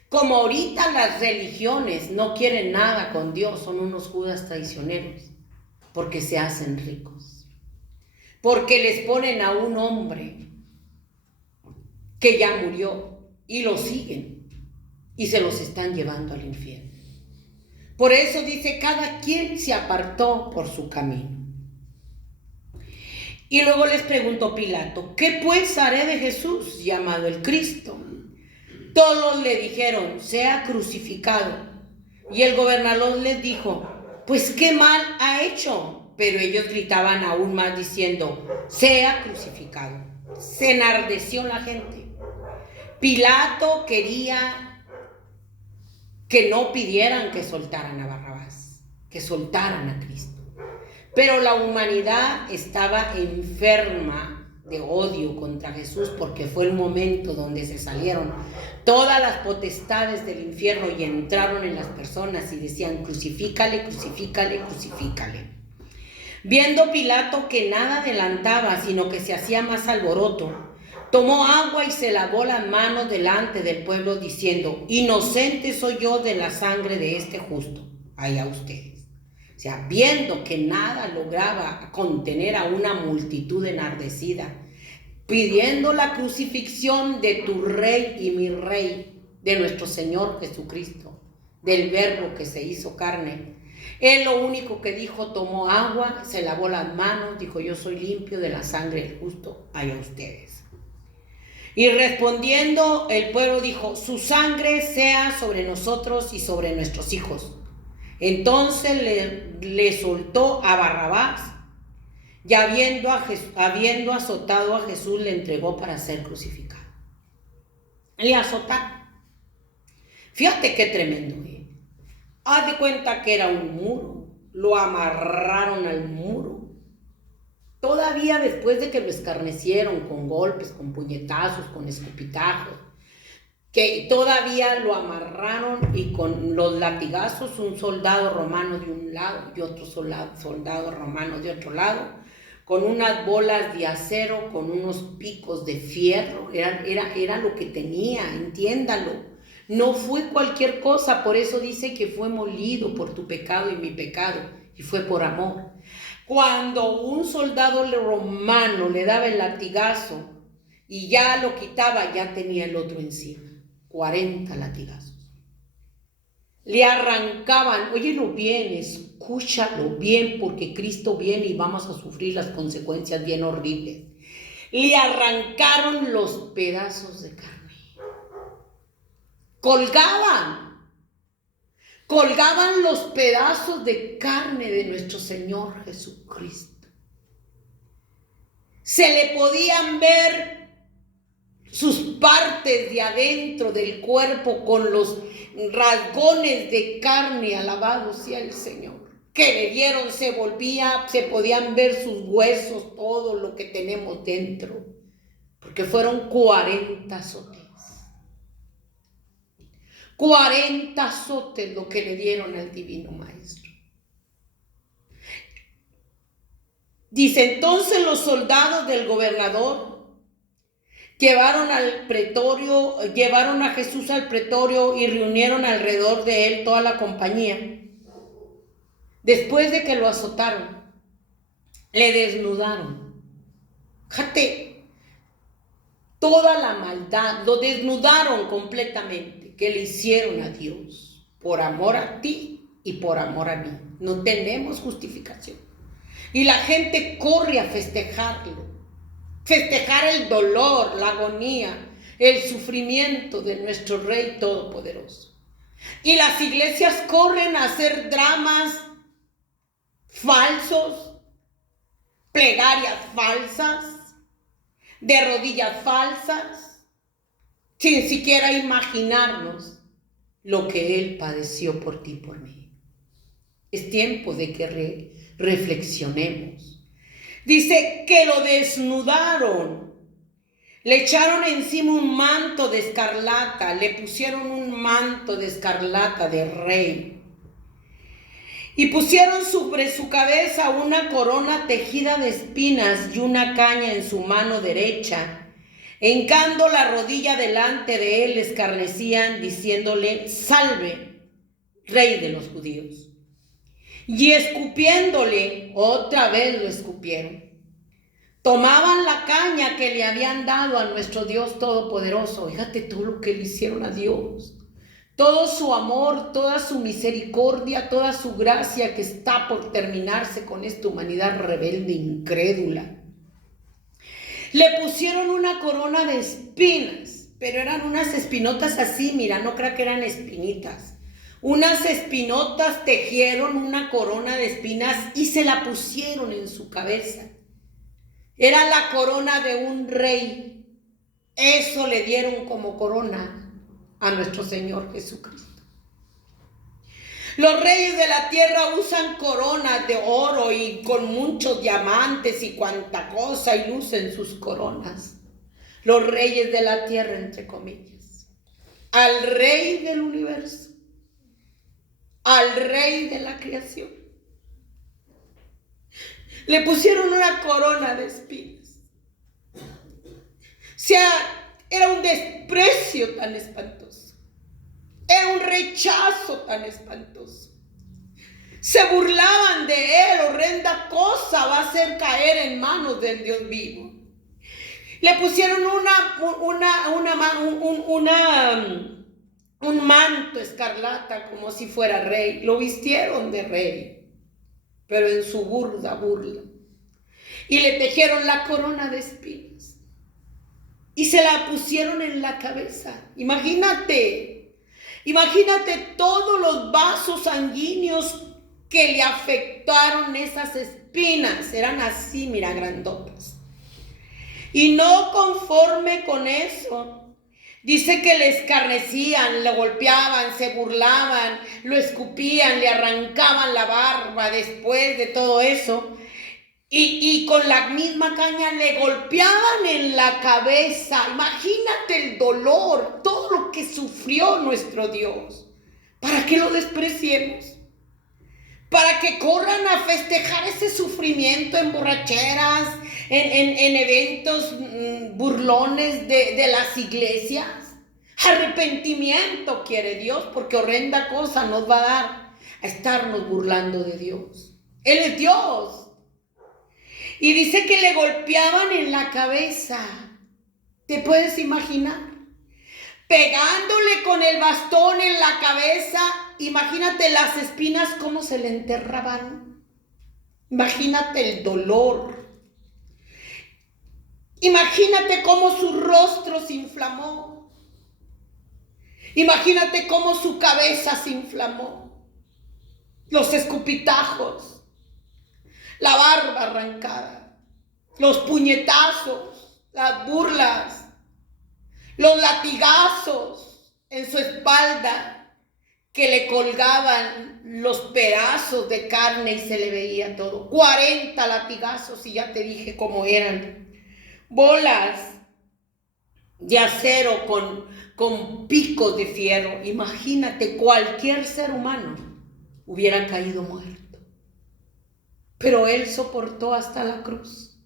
Como ahorita las religiones no quieren nada con Dios, son unos Judas traicioneros, porque se hacen ricos. Porque les ponen a un hombre que ya murió y lo siguen y se los están llevando al infierno. Por eso dice, cada quien se apartó por su camino. Y luego les preguntó Pilato, ¿qué pues haré de Jesús, llamado el Cristo? Todos le dijeron, sea crucificado. Y el gobernador les dijo, pues qué mal ha hecho. Pero ellos gritaban aún más diciendo, sea crucificado. Se enardeció la gente. Pilato quería que no pidieran que soltaran a Barrabás, que soltaran a Cristo. Pero la humanidad estaba enferma de odio contra Jesús, porque fue el momento donde se salieron todas las potestades del infierno y entraron en las personas y decían: crucifícale, crucifícale, crucifícale. Viendo Pilato que nada adelantaba, sino que se hacía más alboroto, tomó agua y se lavó las manos delante del pueblo, diciendo: inocente soy yo de la sangre de este justo. Allá ustedes. O sea, viendo que nada lograba contener a una multitud enardecida, pidiendo la crucifixión de tu Rey y mi Rey, de nuestro Señor Jesucristo, del Verbo que se hizo carne. Él lo único que dijo: tomó agua, se lavó las manos, dijo: yo soy limpio de la sangre del justo, allá ustedes. Y respondiendo el pueblo dijo: su sangre sea sobre nosotros y sobre nuestros hijos. Entonces le soltó a Barrabás, y habiendo azotado a Jesús, le entregó para ser crucificado. Le azotaron. Fíjate qué tremendo. Haz de cuenta que era un muro, lo amarraron al muro. Todavía después de que lo escarnecieron con golpes, con puñetazos, con escupitajos, que todavía lo amarraron, y con los latigazos, un soldado romano de un lado y otro soldado romano de otro lado, con unas bolas de acero, con unos picos de fierro. Era lo que tenía, entiéndalo. No fue cualquier cosa, por eso dice que fue molido por tu pecado y mi pecado, y fue por amor. Cuando un soldado romano le daba el latigazo y ya lo quitaba, ya tenía el otro encima. 40 latigazos. Le arrancaban, óyelo bien, escúchalo bien, porque Cristo viene y vamos a sufrir las consecuencias bien horribles. Le arrancaron los pedazos de carne. Colgaban los pedazos de carne de nuestro Señor Jesucristo. Se le podían ver sus partes de adentro del cuerpo con los rasgones de carne, alabado sea el Señor, que le dieron. Se podían ver sus huesos, todo lo que tenemos dentro, porque fueron 40 azotes. 40 azotes lo que le dieron al divino Maestro. Dice: entonces los soldados del gobernador llevaron a Jesús al pretorio y reunieron alrededor de él toda la compañía. Después de que lo azotaron, le desnudaron. Fíjate, toda la maldad, lo desnudaron completamente, que le hicieron a Dios, por amor a ti y por amor a mí. No tenemos justificación. Y la gente corre a festejarlo. Festejar el dolor, la agonía, el sufrimiento de nuestro Rey Todopoderoso. Y las iglesias corren a hacer dramas falsos, plegarias falsas, de rodillas falsas, sin siquiera imaginarnos lo que Él padeció por ti y por mí. Es tiempo de que reflexionemos. Dice que lo desnudaron, le echaron encima un manto de escarlata, le pusieron un manto de escarlata de rey, y pusieron sobre su cabeza una corona tejida de espinas y una caña en su mano derecha. Hincando la rodilla delante de él, le escarnecían, diciéndole: salve, Rey de los judíos. Y escupiéndole, otra vez lo escupieron. Tomaban la caña que le habían dado a nuestro Dios Todopoderoso. Fíjate todo lo que le hicieron a Dios. Todo su amor, toda su misericordia, toda su gracia que está por terminarse con esta humanidad rebelde, incrédula. Le pusieron una corona de espinas, pero eran unas espinotas así, mira, no creo que eran espinitas. Unas espinotas tejieron una corona de espinas y se la pusieron en su cabeza. Era la corona de un rey. Eso le dieron como corona a nuestro Señor Jesucristo. Los reyes de la tierra usan coronas de oro y con muchos diamantes y cuanta cosa y lucen sus coronas. Los reyes de la tierra, entre comillas. Al rey del universo, al rey de la creación, le pusieron una corona de espinas. O sea, era un desprecio tan espantoso. Era un rechazo tan espantoso. Se burlaban de él. Horrenda cosa va a hacer caer en manos del Dios vivo. Le pusieron un manto escarlata como si fuera rey. Lo vistieron de rey, pero en su burda burla. Y le tejieron la corona de espinas. Y se la pusieron en la cabeza. Imagínate todos los vasos sanguíneos que le afectaron esas espinas. Eran así, mira, grandotas. Y no conforme con eso, dice que le escarnecían, le golpeaban, se burlaban, lo escupían, le arrancaban la barba después de todo eso. Y con la misma caña le golpeaban en la cabeza. Imagínate el dolor, todo lo que sufrió nuestro Dios. ¿Para qué lo despreciemos? Para que corran a festejar ese sufrimiento en borracheras, en eventos burlones de las iglesias. Arrepentimiento quiere Dios, porque horrenda cosa nos va a dar a estarnos burlando de Dios. Él es Dios. Y dice que le golpeaban en la cabeza. ¿Te puedes imaginar? Pegándole con el bastón en la cabeza. Imagínate las espinas cómo se le enterraban. Imagínate el dolor. Imagínate cómo su rostro se inflamó. Imagínate cómo su cabeza se inflamó. Los escupitajos. La barba arrancada, los puñetazos, las burlas, los latigazos en su espalda que le colgaban los pedazos de carne y se le veía todo. 40 latigazos y ya te dije cómo eran. Bolas de acero con picos de fierro. Imagínate, cualquier ser humano hubiera caído muerto. Pero Él soportó hasta la cruz.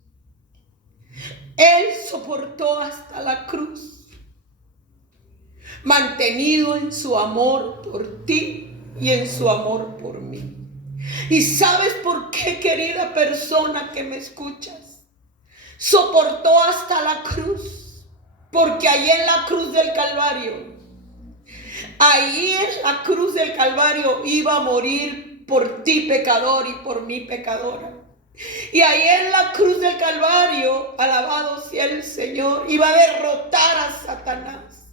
Él soportó hasta la cruz. Mantenido en su amor por ti y en su amor por mí. ¿Y sabes por qué, querida persona que me escuchas? Soportó hasta la cruz. Porque ahí en la cruz del Calvario, ahí en la cruz del Calvario iba a morir por ti pecador y por mí pecadora. Y ahí en la cruz del Calvario, alabado sea el Señor, iba a derrotar a Satanás.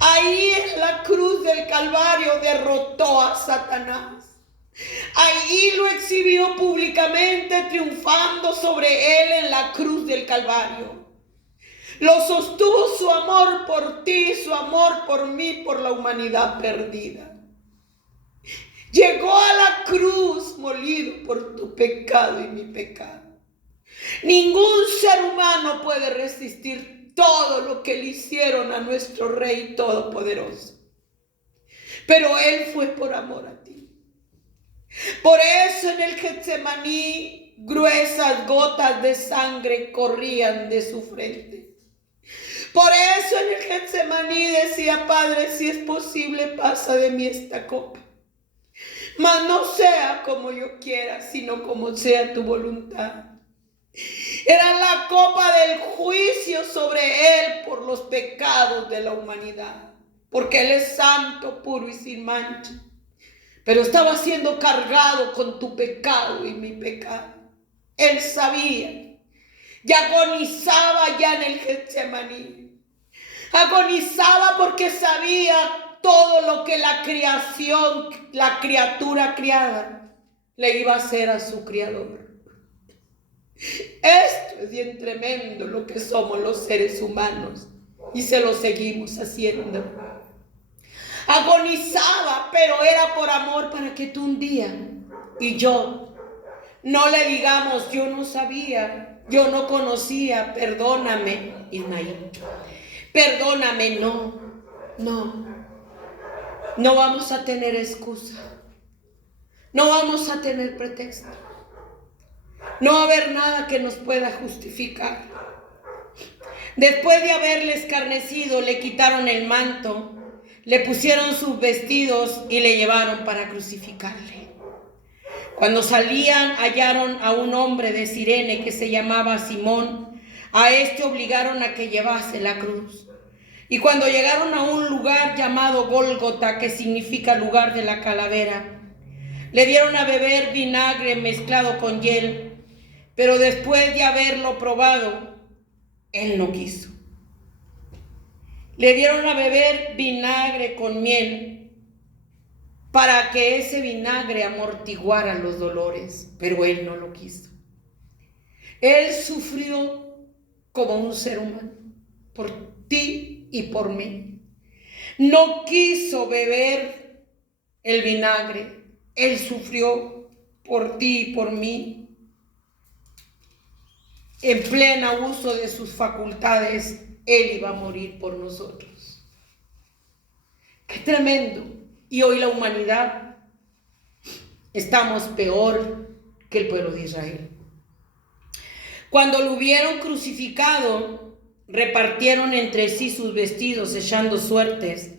Ahí en la cruz del Calvario derrotó a Satanás. Ahí lo exhibió públicamente, triunfando sobre él en la cruz del Calvario. Lo sostuvo su amor por ti, su amor por mí, por la humanidad perdida. Llegó a la cruz molido por tu pecado y mi pecado. Ningún ser humano puede resistir todo lo que le hicieron a nuestro Rey Todopoderoso. Pero Él fue por amor a ti. Por eso en el Getsemaní gruesas gotas de sangre corrían de su frente. Por eso en el Getsemaní decía: Padre, si es posible, pasa de mí esta copa. Mas no sea como yo quiera, sino como sea tu voluntad. Era la copa del juicio sobre él por los pecados de la humanidad. Porque él es santo, puro y sin mancha. Pero estaba siendo cargado con tu pecado y mi pecado. Él sabía. Y agonizaba ya en el Getsemaní. Agonizaba porque sabía todo lo que la creación, la criatura criada, le iba a hacer a su creador. Esto es bien tremendo lo que somos los seres humanos y se lo seguimos haciendo. Agonizaba pero era por amor para que tú un día y yo no le digamos, yo no sabía, yo no conocía, perdóname, Ismael, perdóname, no vamos a tener excusa, no vamos a tener pretexto, no va a haber nada que nos pueda justificar. Después de haberle escarnecido, le quitaron el manto, le pusieron sus vestidos y le llevaron para crucificarle. Cuando salían, hallaron a un hombre de Cirene que se llamaba Simón. A este obligaron a que llevase la cruz. Y cuando llegaron a un lugar llamado Gólgota, que significa lugar de la calavera, le dieron a beber vinagre mezclado con hiel, pero después de haberlo probado, él no quiso. Le dieron a beber vinagre con miel para que ese vinagre amortiguara los dolores, pero él no lo quiso. Él sufrió como un ser humano, por ti y por mí. No quiso beber el vinagre, él sufrió por ti y por mí. En pleno uso de sus facultades, él iba a morir por nosotros. ¡Qué tremendo! Y hoy la humanidad estamos peor que el pueblo de Israel. Cuando lo hubieron crucificado, repartieron entre sí sus vestidos, echando suertes,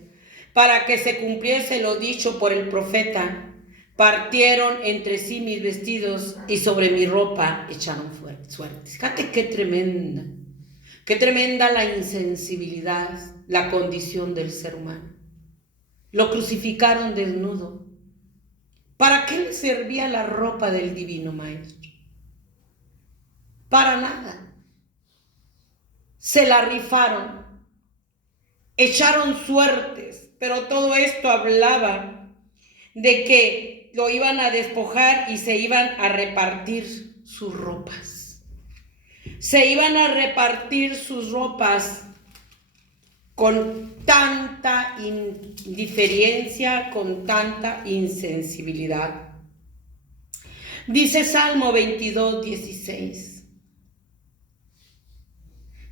para que se cumpliese lo dicho por el profeta. Partieron entre sí mis vestidos y sobre mi ropa echaron suertes. Fíjate qué tremenda la insensibilidad, la condición del ser humano. Lo crucificaron desnudo. ¿Para qué le servía la ropa del divino maestro? Para nada. Se la rifaron, echaron suertes, pero todo esto hablaba de que lo iban a despojar y se iban a repartir sus ropas. Se iban a repartir sus ropas con tanta indiferencia, con tanta insensibilidad. Dice Salmo 22, 16.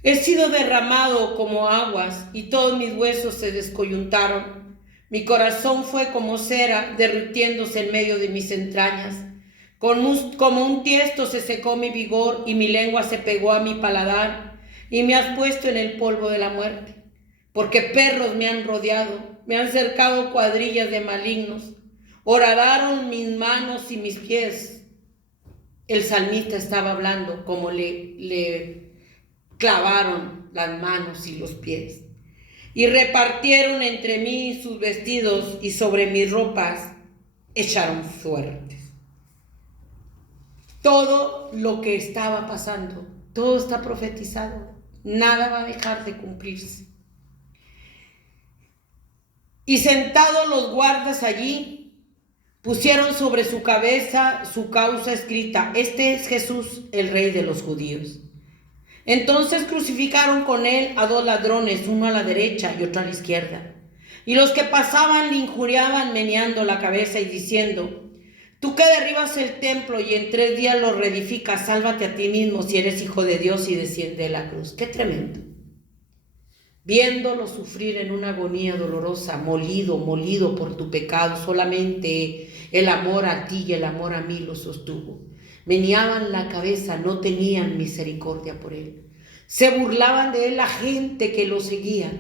He sido derramado como aguas y todos mis huesos se descoyuntaron. Mi corazón fue como cera derritiéndose en medio de mis entrañas. Como un tiesto se secó mi vigor y mi lengua se pegó a mi paladar y me has puesto en el polvo de la muerte. Porque perros me han rodeado, me han cercado cuadrillas de malignos, horadaron mis manos y mis pies. El salmista estaba hablando como le clavaron las manos y los pies. Y repartieron entre mí sus vestidos y sobre mis ropas echaron suertes. Todo lo que estaba pasando, todo está profetizado. Nada va a dejar de cumplirse. Y sentados los guardas allí, pusieron sobre su cabeza su causa escrita: este es Jesús, el Rey de los judíos. Entonces crucificaron con él a 2 ladrones, uno a la derecha y otro a la izquierda. Y los que pasaban le injuriaban meneando la cabeza y diciendo: tú que derribas el templo y en 3 días lo reedificas, sálvate a ti mismo si eres hijo de Dios y desciende de la cruz. ¡Qué tremendo! Viéndolo sufrir en una agonía dolorosa, molido por tu pecado, solamente el amor a ti y el amor a mí lo sostuvo. Meneaban la cabeza, no tenían misericordia por él. Se burlaban de él la gente que lo seguía,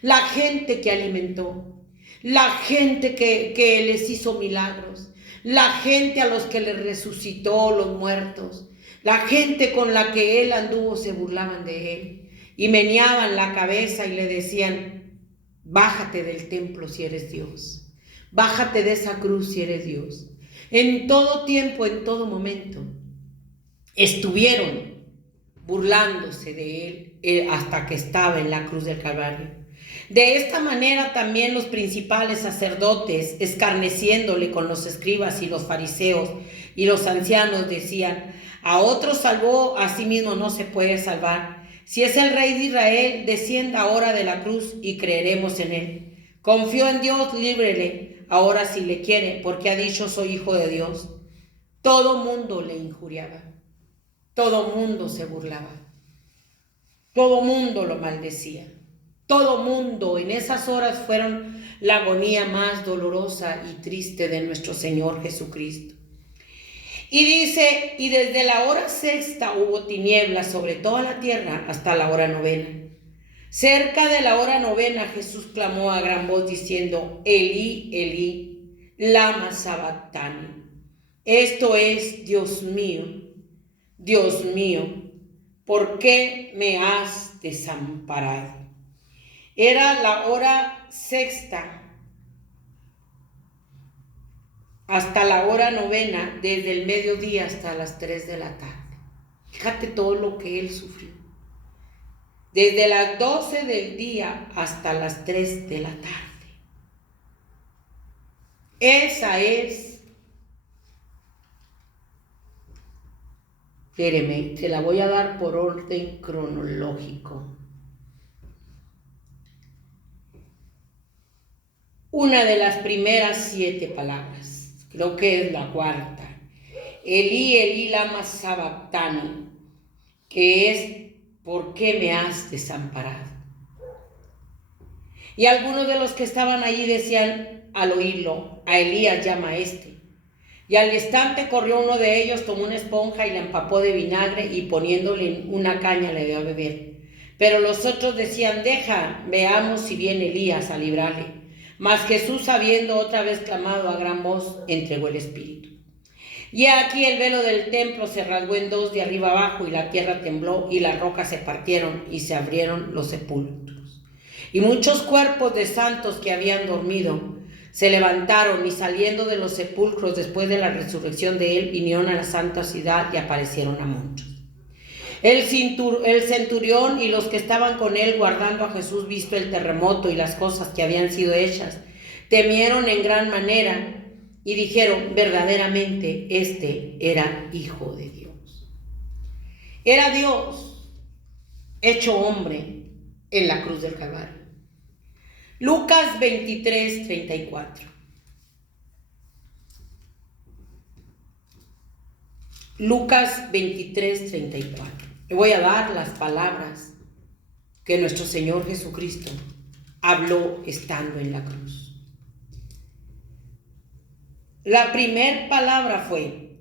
la gente que alimentó, la gente que les hizo milagros, la gente a los que les resucitó los muertos, la gente con la que él anduvo se burlaban de él y meneaban la cabeza y le decían: bájate del templo si eres Dios, bájate de esa cruz si eres Dios. En todo tiempo, en todo momento, estuvieron burlándose de él hasta que estaba en la cruz del Calvario. De esta manera también los principales sacerdotes, escarneciéndole con los escribas y los fariseos y los ancianos, decían: a otro salvó, a sí mismo no se puede salvar. Si es el Rey de Israel, descienda ahora de la cruz y creeremos en él. Confió en Dios, líbrele, ahora si le quiere, porque ha dicho soy hijo de Dios. Todo mundo le injuriaba, todo mundo se burlaba, todo mundo lo maldecía. Todo mundo en esas horas fueron la agonía más dolorosa y triste de nuestro Señor Jesucristo. Y dice, y desde la hora sexta hubo tinieblas sobre toda la tierra hasta la hora novena. Cerca de la hora novena Jesús clamó a gran voz diciendo, Elí, Elí, lama sabactani. Esto es, Dios mío, ¿por qué me has desamparado? Era la hora sexta hasta la hora novena, desde el mediodía hasta las 3 de la tarde. Fíjate todo lo que él sufrió. Desde las 12 del día hasta las 3 de la tarde. Esa es, espéreme, te la voy a dar por orden cronológico. Una de las primeras 7 palabras, creo que es la cuarta. Elí, Elí, lama sabactani, que es, ¿por qué me has desamparado? Y algunos de los que estaban allí decían al oírlo, a Elías llama a este. Y al instante corrió uno de ellos, tomó una esponja y la empapó de vinagre y poniéndole una caña le dio a beber. Pero los otros decían, deja, veamos si viene Elías a librarle. Mas Jesús, habiendo otra vez clamado a gran voz, entregó el espíritu. Y aquí el velo del templo se rasgó en dos de arriba abajo y la tierra tembló y las rocas se partieron y se abrieron los sepulcros. Y muchos cuerpos de santos que habían dormido se levantaron y saliendo de los sepulcros después de la resurrección de él vinieron a la santa ciudad y aparecieron a muchos. El centurión y los que estaban con él guardando a Jesús, visto el terremoto y las cosas que habían sido hechas, temieron en gran manera y dijeron, verdaderamente este era Hijo de Dios. Era Dios hecho hombre en la cruz del Calvario. Lucas 23, 34. Lucas 23, 34. Le voy a dar las palabras que nuestro Señor Jesucristo habló estando en la cruz. La primer palabra fue,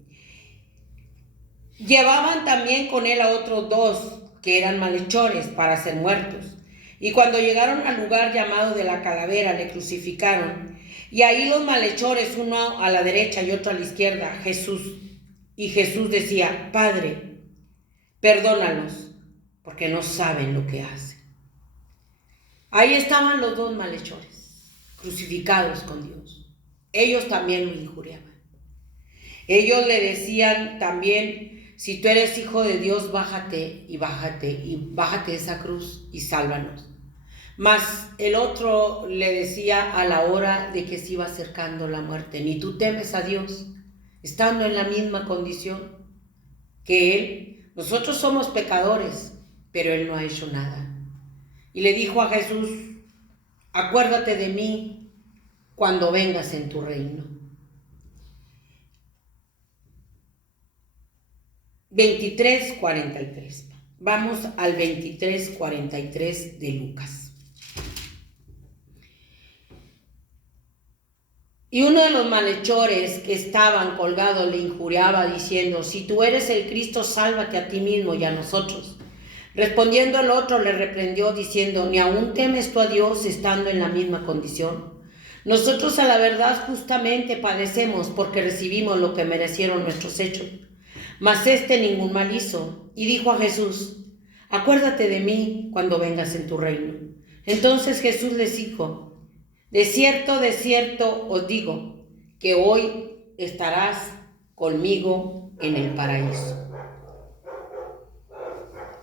llevaban también con él a otros 2 que eran malhechores para ser muertos. Y cuando llegaron al lugar llamado de la calavera, le crucificaron. Y ahí los malhechores, uno a la derecha y otro a la izquierda, Jesús. Y Jesús decía, Padre, perdónalos, porque no saben lo que hacen. Ahí estaban los 2 malhechores, crucificados con Dios. Ellos también lo injuriaban. Ellos le decían también, si tú eres hijo de Dios, bájate de esa cruz y sálvanos. Mas el otro le decía a la hora de que se iba acercando la muerte, ni tú temes a Dios, estando en la misma condición que Él. Nosotros somos pecadores, pero Él no ha hecho nada. Y le dijo a Jesús, acuérdate de mí cuando vengas en tu reino. 23:43. Vamos al 23:43 de Lucas. Y uno de los malhechores que estaban colgados le injuriaba diciendo, si tú eres el Cristo, sálvate a ti mismo y a nosotros. Respondiendo el otro le reprendió diciendo, ¿ni aún temes tú a Dios estando en la misma condición? Nosotros a la verdad justamente padecemos porque recibimos lo que merecieron nuestros hechos. Mas este ningún mal hizo. Y dijo a Jesús, acuérdate de mí cuando vengas en tu reino. Entonces Jesús les dijo, de cierto os digo, que hoy estarás conmigo en el paraíso.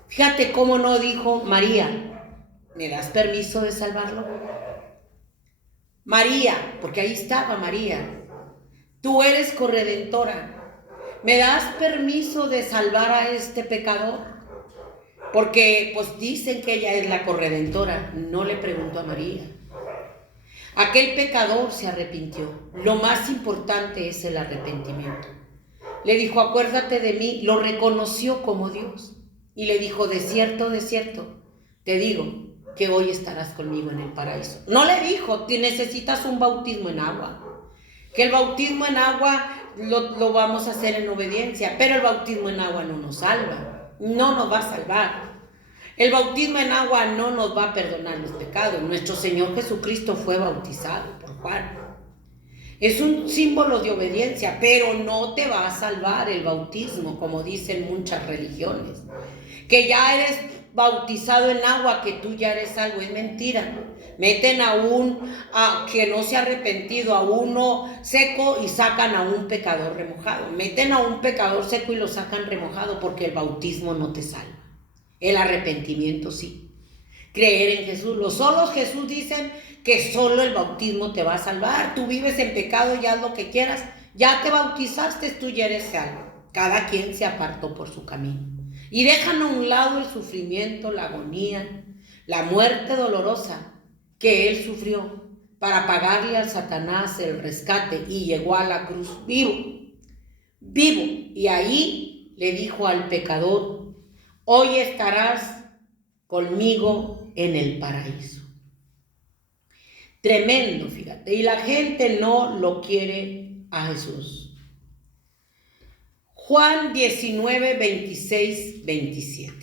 Fíjate cómo no dijo María, ¿me das permiso de salvarlo? María, porque ahí estaba María, tú eres corredentora, ¿me das permiso de salvar a este pecador? Porque pues dicen que ella es la corredentora, no le preguntó a María. Aquel pecador se arrepintió. Lo más importante es el arrepentimiento. Le dijo, acuérdate de mí. Lo reconoció como Dios. Y le dijo, de cierto, te digo que hoy estarás conmigo en el paraíso. No le dijo, necesitas un bautismo en agua. Que el bautismo en agua lo vamos a hacer en obediencia, pero el bautismo en agua no nos salva, no nos va a salvar. El bautismo en agua no nos va a perdonar los pecados. Nuestro Señor Jesucristo fue bautizado por Juan. Es un símbolo de obediencia, pero no te va a salvar el bautismo, como dicen muchas religiones. Que ya eres bautizado en agua, que tú ya eres algo, es mentira. Meten a que no se ha arrepentido, a uno seco y sacan a un pecador remojado. Meten a un pecador seco y lo sacan remojado porque el bautismo no te salva. El arrepentimiento sí. Creer en Jesús. Los solos Jesús dicen que solo el bautismo te va a salvar. Tú vives en pecado y haz lo que quieras. Ya te bautizaste, tú ya eres salvo. Cada quien se apartó por su camino. Y dejan a un lado el sufrimiento, la agonía, la muerte dolorosa que él sufrió para pagarle al Satanás el rescate, y llegó a la cruz vivo. Y ahí le dijo al pecador, hoy estarás conmigo en el paraíso. Tremendo, fíjate. Y la gente no lo quiere a Jesús. Juan 19, 26, 27.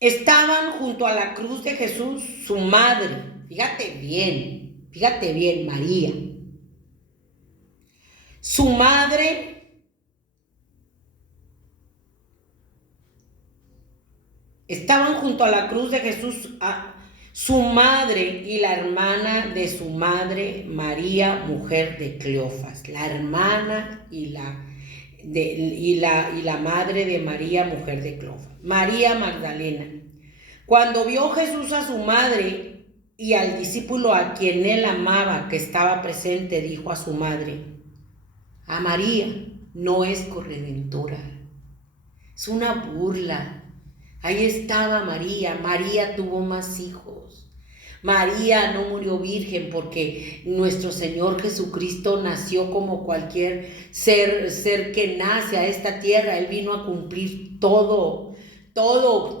Estaban junto a la cruz de Jesús su madre. Fíjate bien, María. Su madre, estaban junto a la cruz de Jesús su madre y la hermana de su madre, María, mujer de Cleofas. La hermana y la madre de María, mujer de Cleofas. María Magdalena. Cuando vio Jesús a su madre y al discípulo a quien él amaba que estaba presente, dijo a su madre, a María no es corredentora, es una burla. Ahí estaba María. María tuvo más hijos. María no murió virgen porque nuestro Señor Jesucristo nació como cualquier ser que nace a esta tierra. Él vino a cumplir todo.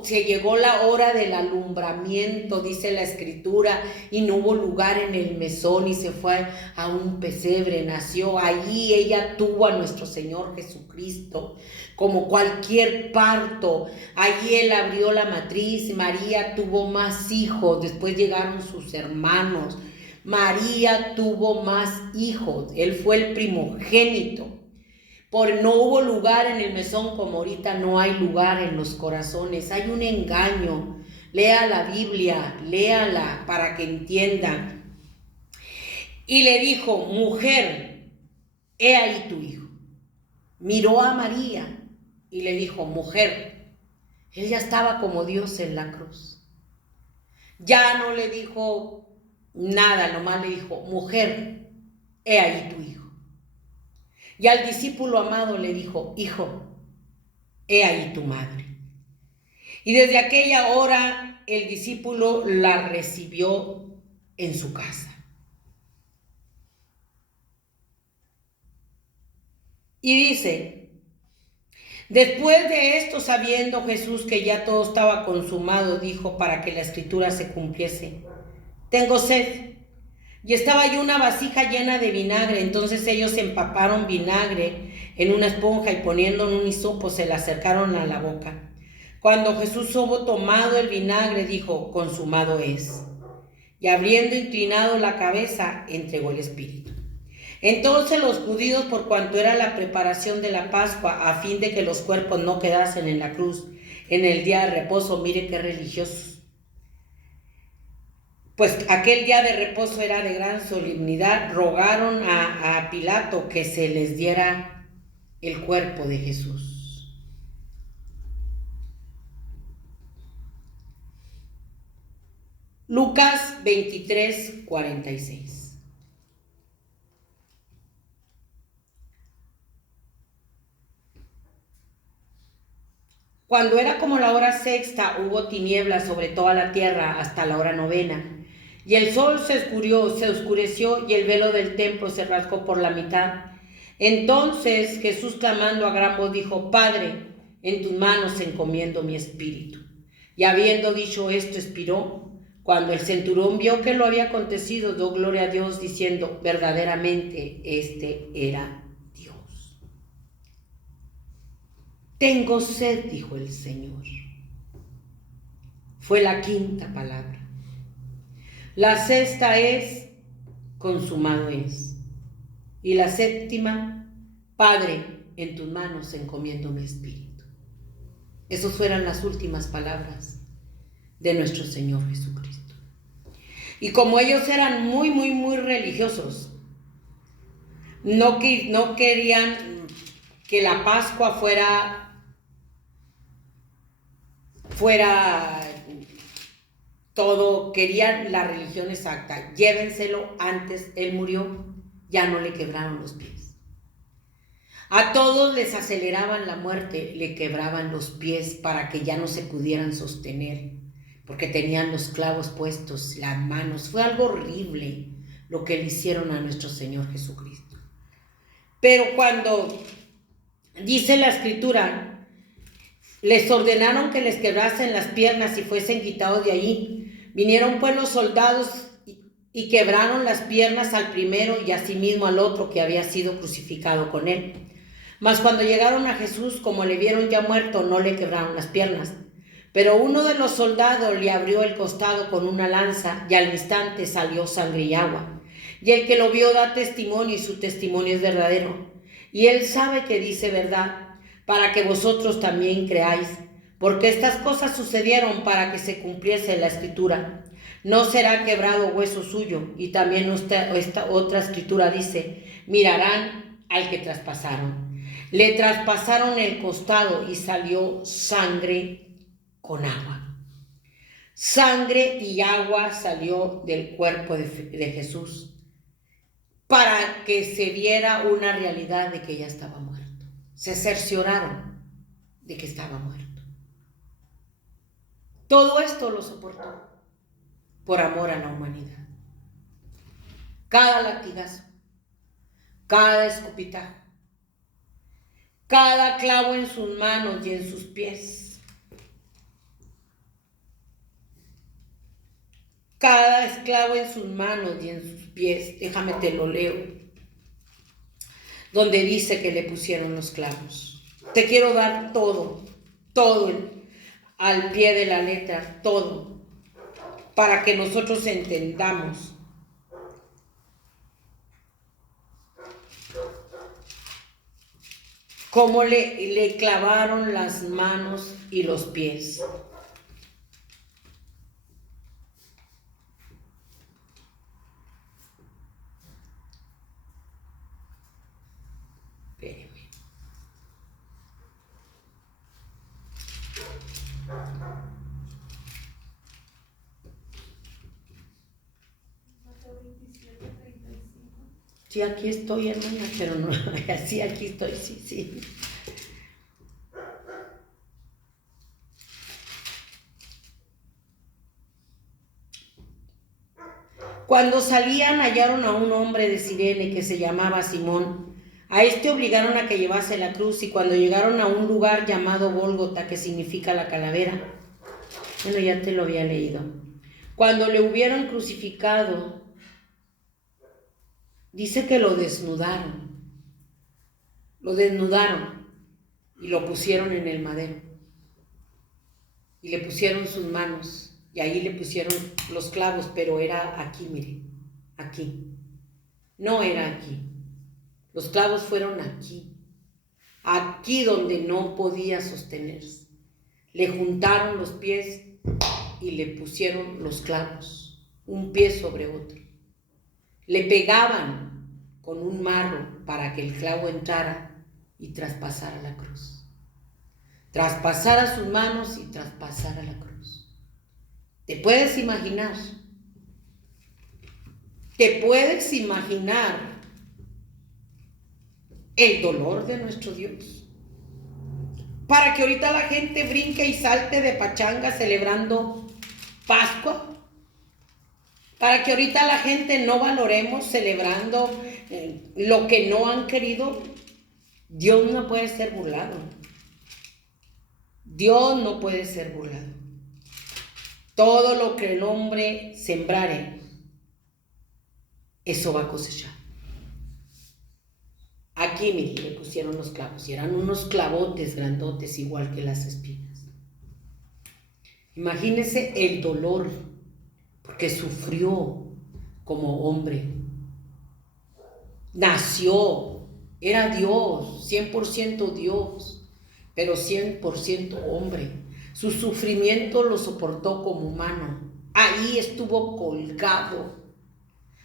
Se llegó la hora del alumbramiento, dice la Escritura, y no hubo lugar en el mesón y se fue a un pesebre, nació allí. Ella tuvo a nuestro Señor Jesucristo como cualquier parto. Allí él abrió la matriz. María tuvo más hijos, después llegaron sus hermanos. María tuvo más hijos, él fue el primogénito. No hubo lugar en el mesón, como ahorita no hay lugar en los corazones. Hay un engaño. Lea la Biblia, léala para que entiendan. Y le dijo, mujer, he ahí tu hijo. Miró a María y le dijo, mujer. Él ya estaba como Dios en la cruz. Ya no le dijo nada, nomás le dijo, mujer, he ahí tu hijo. Y al discípulo amado le dijo, hijo, he ahí tu madre. Y desde aquella hora el discípulo la recibió en su casa. Y dice, después de esto, sabiendo Jesús que ya todo estaba consumado, dijo para que la escritura se cumpliese, tengo sed. Y estaba allí una vasija llena de vinagre. Entonces ellos empaparon vinagre en una esponja y poniendo en un hisopo se la acercaron a la boca. Cuando Jesús hubo tomado el vinagre, dijo, consumado es. Y habiendo inclinado la cabeza, entregó el espíritu. Entonces los judíos, por cuanto era la preparación de la Pascua, a fin de que los cuerpos no quedasen en la cruz en el día de reposo, mire qué religiosos, pues aquel día de reposo era de gran solemnidad, rogaron a Pilato que se les diera el cuerpo de Jesús. Lucas 23, 46. Cuando era como la hora sexta, hubo tinieblas sobre toda la tierra hasta la hora novena. Y el sol se oscureció y el velo del templo se rasgó por la mitad. Entonces Jesús, clamando a gran voz, dijo: Padre, en tus manos encomiendo mi espíritu. Y habiendo dicho esto, expiró. Cuando el centurión vio que lo había acontecido, dio gloria a Dios, diciendo: verdaderamente este era Dios. Tengo sed, dijo el Señor. Fue la quinta palabra. La sexta es: consumado es. Y la séptima: Padre, en tus manos encomiendo mi espíritu. Esas fueron las últimas palabras de nuestro Señor Jesucristo. Y como ellos eran muy religiosos, no querían que la Pascua fuera todo, querían la religión exacta. Llévenselo antes, Él murió, ya no le quebraron los pies. A todos les aceleraban la muerte, le quebraban los pies para que ya no se pudieran sostener, porque tenían los clavos puestos, las manos. Fue algo horrible lo que le hicieron a nuestro Señor Jesucristo. Pero cuando dice la Escritura, les ordenaron que les quebrasen las piernas y fuesen quitados de allí. Vinieron pues los soldados y quebraron las piernas al primero y asimismo al otro que había sido crucificado con él. Mas cuando llegaron a Jesús, como le vieron ya muerto, no le quebraron las piernas. Pero uno de los soldados le abrió el costado con una lanza y al instante salió sangre y agua. Y el que lo vio da testimonio y su testimonio es verdadero. Y él sabe que dice verdad, para que vosotros también creáis. Porque estas cosas sucedieron para que se cumpliese la Escritura. No será quebrado hueso suyo. Y también esta otra Escritura dice: mirarán al que traspasaron. Le traspasaron el costado y salió sangre con agua. Sangre y agua salió del cuerpo de Jesús para que se viera una realidad de que ya estaba muerto. Se cercioraron de que estaba muerto. Todo esto lo soportó por amor a la humanidad. Cada latigazo, cada escupitajo, cada clavo en sus manos y en sus pies, cada esclavo en sus manos y en sus pies. Déjame te lo leo, donde dice que le pusieron los clavos. Te quiero dar todo al pie de la letra, todo, para que nosotros entendamos cómo le clavaron las manos y los pies. Espérenme. Sí, aquí estoy, hermana, pero no, sí, aquí estoy, sí. Cuando salían, hallaron a un hombre de Cirene que se llamaba Simón. A este obligaron a que llevase la cruz, y cuando llegaron a un lugar llamado Gólgota, que significa la calavera, bueno, ya te lo había leído. Cuando le hubieron crucificado, dice que lo desnudaron y lo pusieron en el madero. Y le pusieron sus manos y ahí le pusieron los clavos, pero era aquí, mire, aquí. No era aquí. Los clavos fueron aquí donde no podía sostenerse. Le juntaron los pies y le pusieron los clavos, un pie sobre otro. Le pegaban con un marro para que el clavo entrara y traspasara la cruz. Traspasara sus manos y traspasara la cruz. ¿Te puedes imaginar? ¿Te puedes imaginar el dolor de nuestro Dios? para que ahorita la gente brinque y salte de pachanga celebrando Pascua, para que ahorita la gente no valoremos celebrando lo que no han querido. Dios no puede ser burlado. Dios no puede ser burlado. Todo lo que el hombre sembrare, eso va a cosechar. Aquí, mire, le pusieron los clavos y eran unos clavotes grandotes igual que las espinas. Imagínese el dolor, porque sufrió como hombre. Nació, era Dios, 100% Dios, pero 100% hombre. Su sufrimiento lo soportó como humano. Ahí estuvo colgado.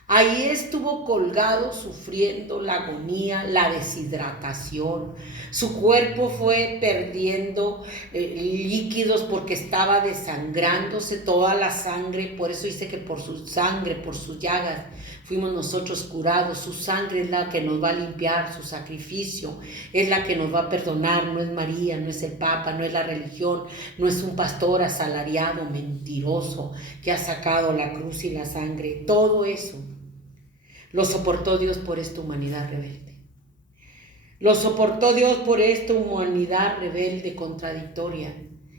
Ahí estuvo colgado sufriendo la agonía, la deshidratación. Su cuerpo fue perdiendo líquidos porque estaba desangrándose toda la sangre. Por eso dice que por su sangre, por sus llagas, fuimos nosotros curados. Su sangre es la que nos va a limpiar, su sacrificio es la que nos va a perdonar. No es María, no es el Papa, no es la religión, no es un pastor asalariado, mentiroso, que ha sacado la cruz y la sangre. Todo eso lo soportó Dios por esta humanidad rebelde. Lo soportó Dios por esta humanidad rebelde, contradictoria.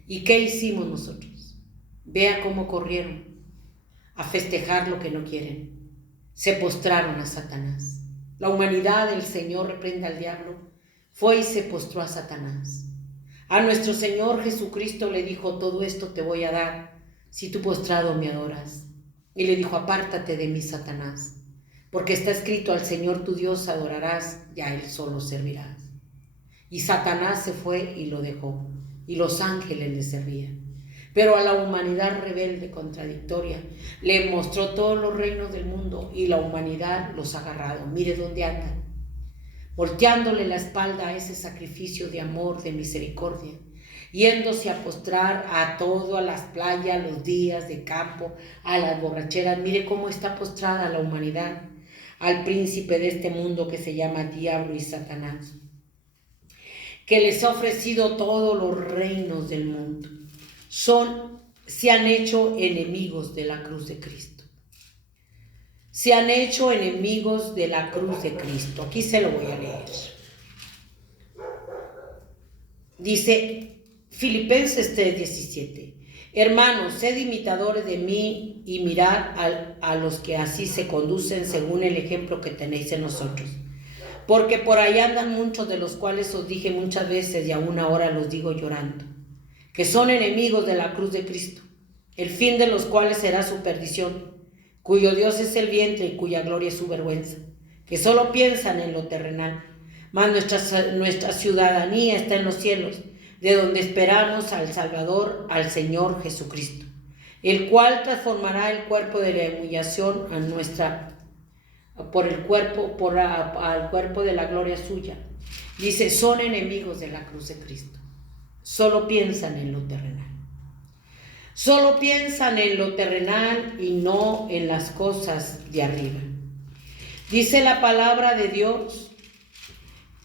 ¿Y qué hicimos nosotros? Vea cómo corrieron a festejar lo que no quieren. Se postraron a Satanás. La humanidad del Señor, reprenda al diablo, fue y se postró a Satanás. A nuestro Señor Jesucristo le dijo: todo esto te voy a dar si tú postrado me adoras. Y le dijo: apártate de mí, Satanás, porque está escrito: al Señor tu Dios adorarás y a Él solo servirás. Y Satanás se fue y lo dejó, y los ángeles le servían. Pero a la humanidad rebelde, contradictoria, le mostró todos los reinos del mundo y la humanidad los ha agarrado. Mire dónde andan, volteándole la espalda a ese sacrificio de amor, de misericordia, yéndose a postrar a todo, a las playas, los días de campo, a las borracheras. Mire cómo está postrada la humanidad al príncipe de este mundo que se llama Diablo y Satanás, que les ha ofrecido todos los reinos del mundo. Se han hecho enemigos de la cruz de Cristo. Se han hecho enemigos de la cruz de Cristo. Aquí se lo voy a leer. Dice Filipenses 3:17. Hermanos, sed imitadores de mí y mirad a los que así se conducen según el ejemplo que tenéis en nosotros. Porque por ahí andan muchos, de los cuales os dije muchas veces y aún ahora los digo llorando, que son enemigos de la cruz de Cristo, el fin de los cuales será su perdición, cuyo Dios es el vientre y cuya gloria es su vergüenza, que solo piensan en lo terrenal, mas nuestra ciudadanía está en los cielos, de donde esperamos al Salvador, al Señor Jesucristo, el cual transformará el cuerpo de la humillación al cuerpo de la gloria suya. Dice: son enemigos de la cruz de Cristo. Solo piensan en lo terrenal. Solo piensan en lo terrenal y no en las cosas de arriba. Dice la palabra de Dios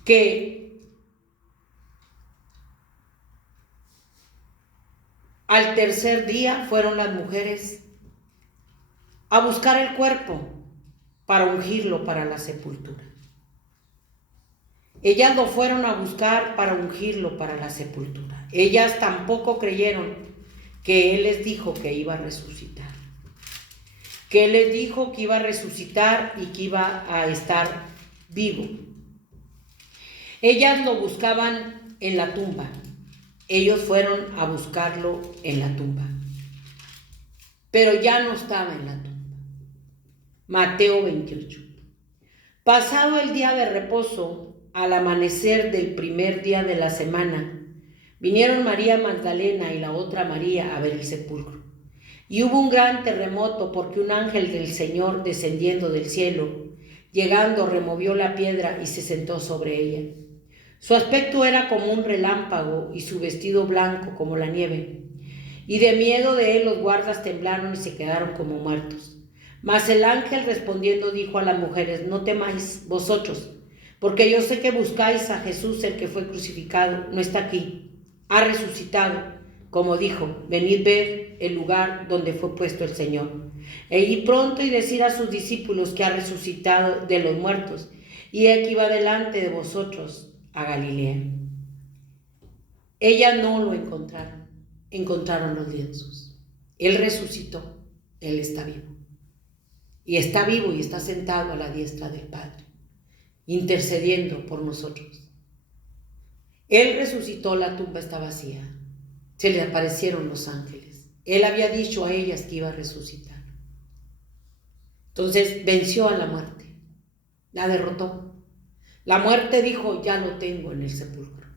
que al tercer día fueron las mujeres a buscar el cuerpo para ungirlo para la sepultura. Ellas lo fueron a buscar para ungirlo para la sepultura. Ellas tampoco creyeron que Él les dijo que iba a resucitar. Que Él les dijo que iba a resucitar y que iba a estar vivo. Ellas lo buscaban en la tumba. Ellos fueron a buscarlo en la tumba. Pero ya no estaba en la tumba. Mateo 28. Pasado el día de reposo, al amanecer del primer día de la semana, vinieron María Magdalena y la otra María a ver el sepulcro. Y hubo un gran terremoto, porque un ángel del Señor, descendiendo del cielo, llegando, removió la piedra y se sentó sobre ella. Su aspecto era como un relámpago y su vestido blanco como la nieve. Y de miedo de él los guardas temblaron y se quedaron como muertos. Mas el ángel respondiendo dijo a las mujeres: no temáis vosotros, porque yo sé que buscáis a Jesús, el que fue crucificado. No está aquí, ha resucitado, como dijo, venid ver el lugar donde fue puesto el Señor. E ir pronto y decir a sus discípulos que ha resucitado de los muertos, y aquí va delante de vosotros a Galilea. Ellas no lo encontraron, encontraron los lienzos. Él resucitó, Él está vivo. Y está vivo y está sentado a la diestra del Padre, intercediendo por nosotros. Él resucitó, la tumba está vacía. Se le aparecieron los ángeles. Él había dicho a ellas que iba a resucitar. Entonces venció a la muerte, la derrotó. La muerte dijo, ya lo tengo en el sepulcro.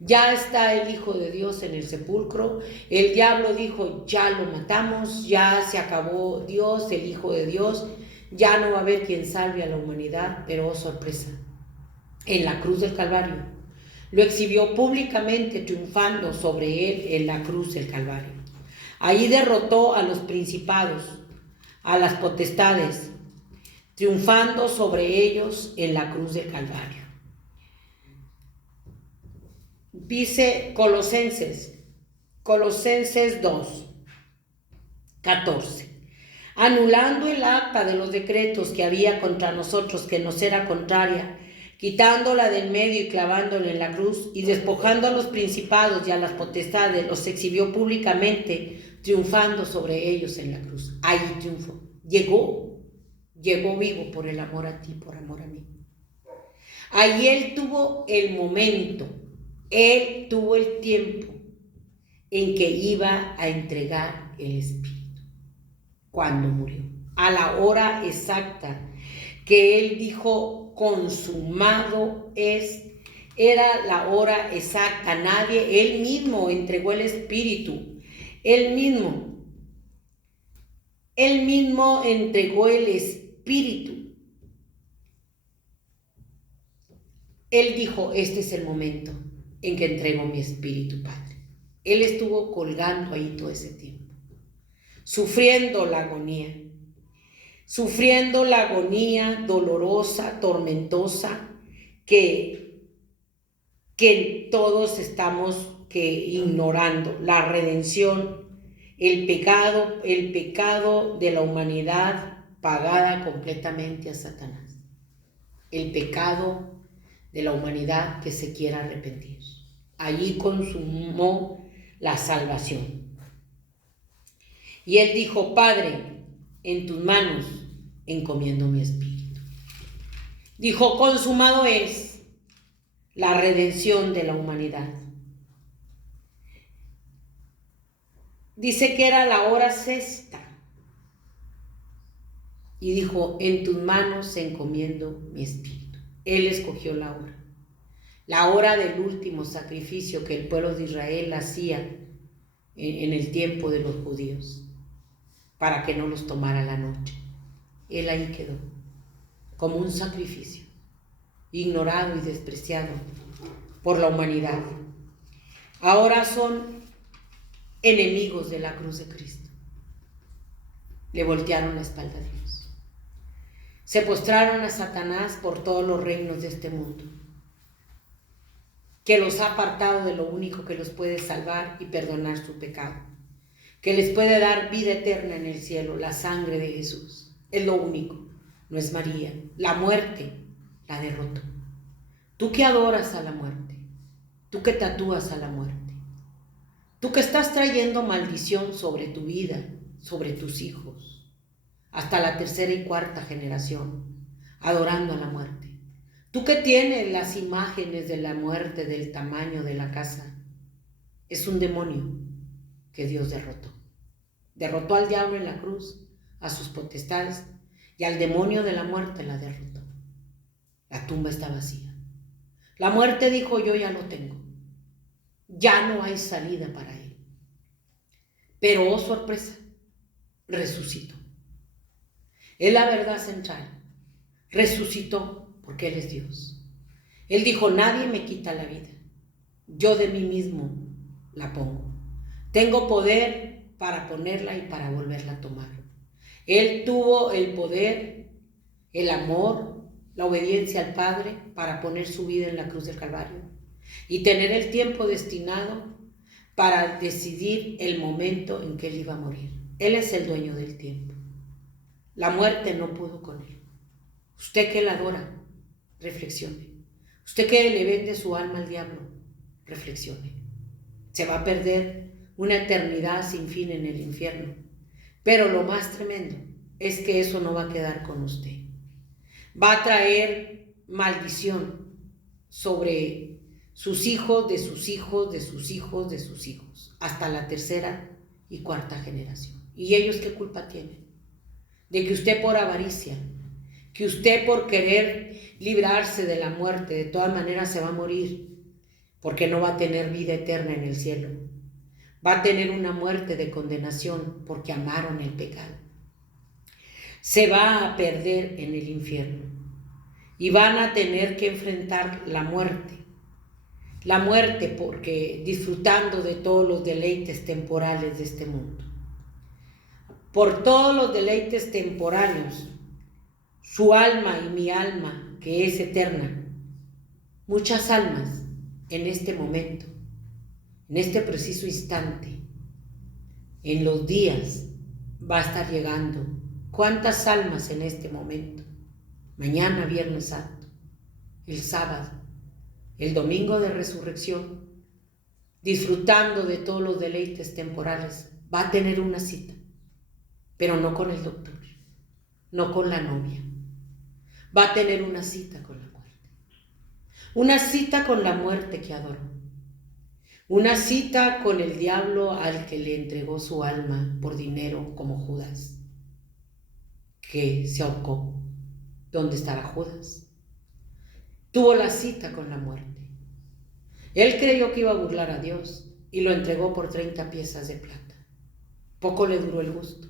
Ya está el Hijo de Dios en el sepulcro. El diablo dijo, ya lo matamos, ya se acabó Dios, el Hijo de Dios. Ya no va a haber quien salve a la humanidad, pero oh sorpresa, en la cruz del Calvario lo exhibió públicamente triunfando sobre él en la cruz del Calvario. Allí derrotó a los principados, a las potestades, triunfando sobre ellos en la cruz del Calvario. Dice Colosenses 2, 14. Anulando el acta de los decretos que había contra nosotros, que nos era contraria, quitándola del medio y clavándola en la cruz, y despojando a los principados y a las potestades, los exhibió públicamente, triunfando sobre ellos en la cruz. Ahí triunfó. Llegó vivo por el amor a ti, por amor a mí. Ahí él tuvo el momento, él tuvo el tiempo en que iba a entregar el Espíritu. Cuando murió, a la hora exacta que él dijo, consumado es, era la hora exacta. Nadie, él mismo entregó el Espíritu, él mismo entregó el Espíritu. Él dijo, este es el momento en que entrego mi Espíritu, Padre. Él estuvo colgando ahí todo ese tiempo, sufriendo la agonía dolorosa, tormentosa, que todos estamos ignorando. La redención, el pecado de la humanidad pagada completamente a Satanás. El pecado de la humanidad que se quiera arrepentir. Allí consumó la salvación. Y él dijo, Padre, en tus manos encomiendo mi espíritu. Dijo, consumado es la redención de la humanidad. Dice que era la hora sexta. Y dijo, en tus manos encomiendo mi espíritu. Él escogió la hora del último sacrificio que el pueblo de Israel hacía en el tiempo de los judíos, para que no los tomara la noche. Él ahí quedó, como un sacrificio, ignorado y despreciado por la humanidad. Ahora son enemigos de la cruz de Cristo. Le voltearon la espalda a Dios. Se postraron a Satanás por todos los reinos de este mundo, que los ha apartado de lo único que los puede salvar y perdonar su pecado, que les puede dar vida eterna en el cielo, la sangre de Jesús. Es lo único, no es María. La muerte la derrotó. Tú que adoras a la muerte, tú que tatúas a la muerte, tú que estás trayendo maldición sobre tu vida, sobre tus hijos, hasta la tercera y cuarta generación, adorando a la muerte. Tú que tienes las imágenes de la muerte del tamaño de la casa, es un demonio que Dios derrotó. Derrotó al diablo en la cruz, a sus potestades, y al demonio de la muerte la derrotó. La tumba está vacía. La muerte dijo, yo ya lo tengo. Ya no hay salida para él. Pero, oh sorpresa, resucitó. Es la verdad central. Resucitó porque Él es Dios. Él dijo, nadie me quita la vida. Yo de mí mismo la pongo. Tengo poder para ponerla y para volverla a tomar. Él tuvo el poder, el amor, la obediencia al Padre para poner su vida en la cruz del Calvario. y tener el tiempo destinado para decidir el momento en que él iba a morir. Él es el dueño del tiempo. La muerte no pudo con él. Usted que la adora, reflexione. Usted que le vende su alma al diablo, reflexione. Se va a perder una eternidad sin fin en el infierno. Pero lo más tremendo es que eso no va a quedar con usted. Va a traer maldición sobre sus hijos, de sus hijos, de sus hijos, de sus hijos, hasta la tercera y cuarta generación. ¿Y ellos qué culpa tienen? De que usted por avaricia, que usted por querer librarse de la muerte, de todas maneras se va a morir, porque no va a tener vida eterna en el cielo. Va a tener una muerte de condenación porque amaron el pecado. Se va a perder en el infierno y van a tener que enfrentar la muerte. La muerte porque disfrutando de todos los deleites temporales de este mundo. Por todos los deleites temporales, su alma y mi alma, que es eterna, muchas almas en este momento, en este preciso instante, en los días, va a estar llegando. ¿Cuántas almas en este momento? Mañana, Viernes Santo, el sábado, el domingo de resurrección, disfrutando de todos los deleites temporales, va a tener una cita, pero no con el doctor, no con la novia. Va a tener una cita con la muerte. Una cita con la muerte que adoró. Una cita con el diablo al que le entregó su alma por dinero como Judas, que se ahorcó. ¿Dónde estará Judas? Tuvo la cita con la muerte. Él creyó que iba a burlar a Dios y lo entregó por 30 piezas de plata. Poco le duró el gusto.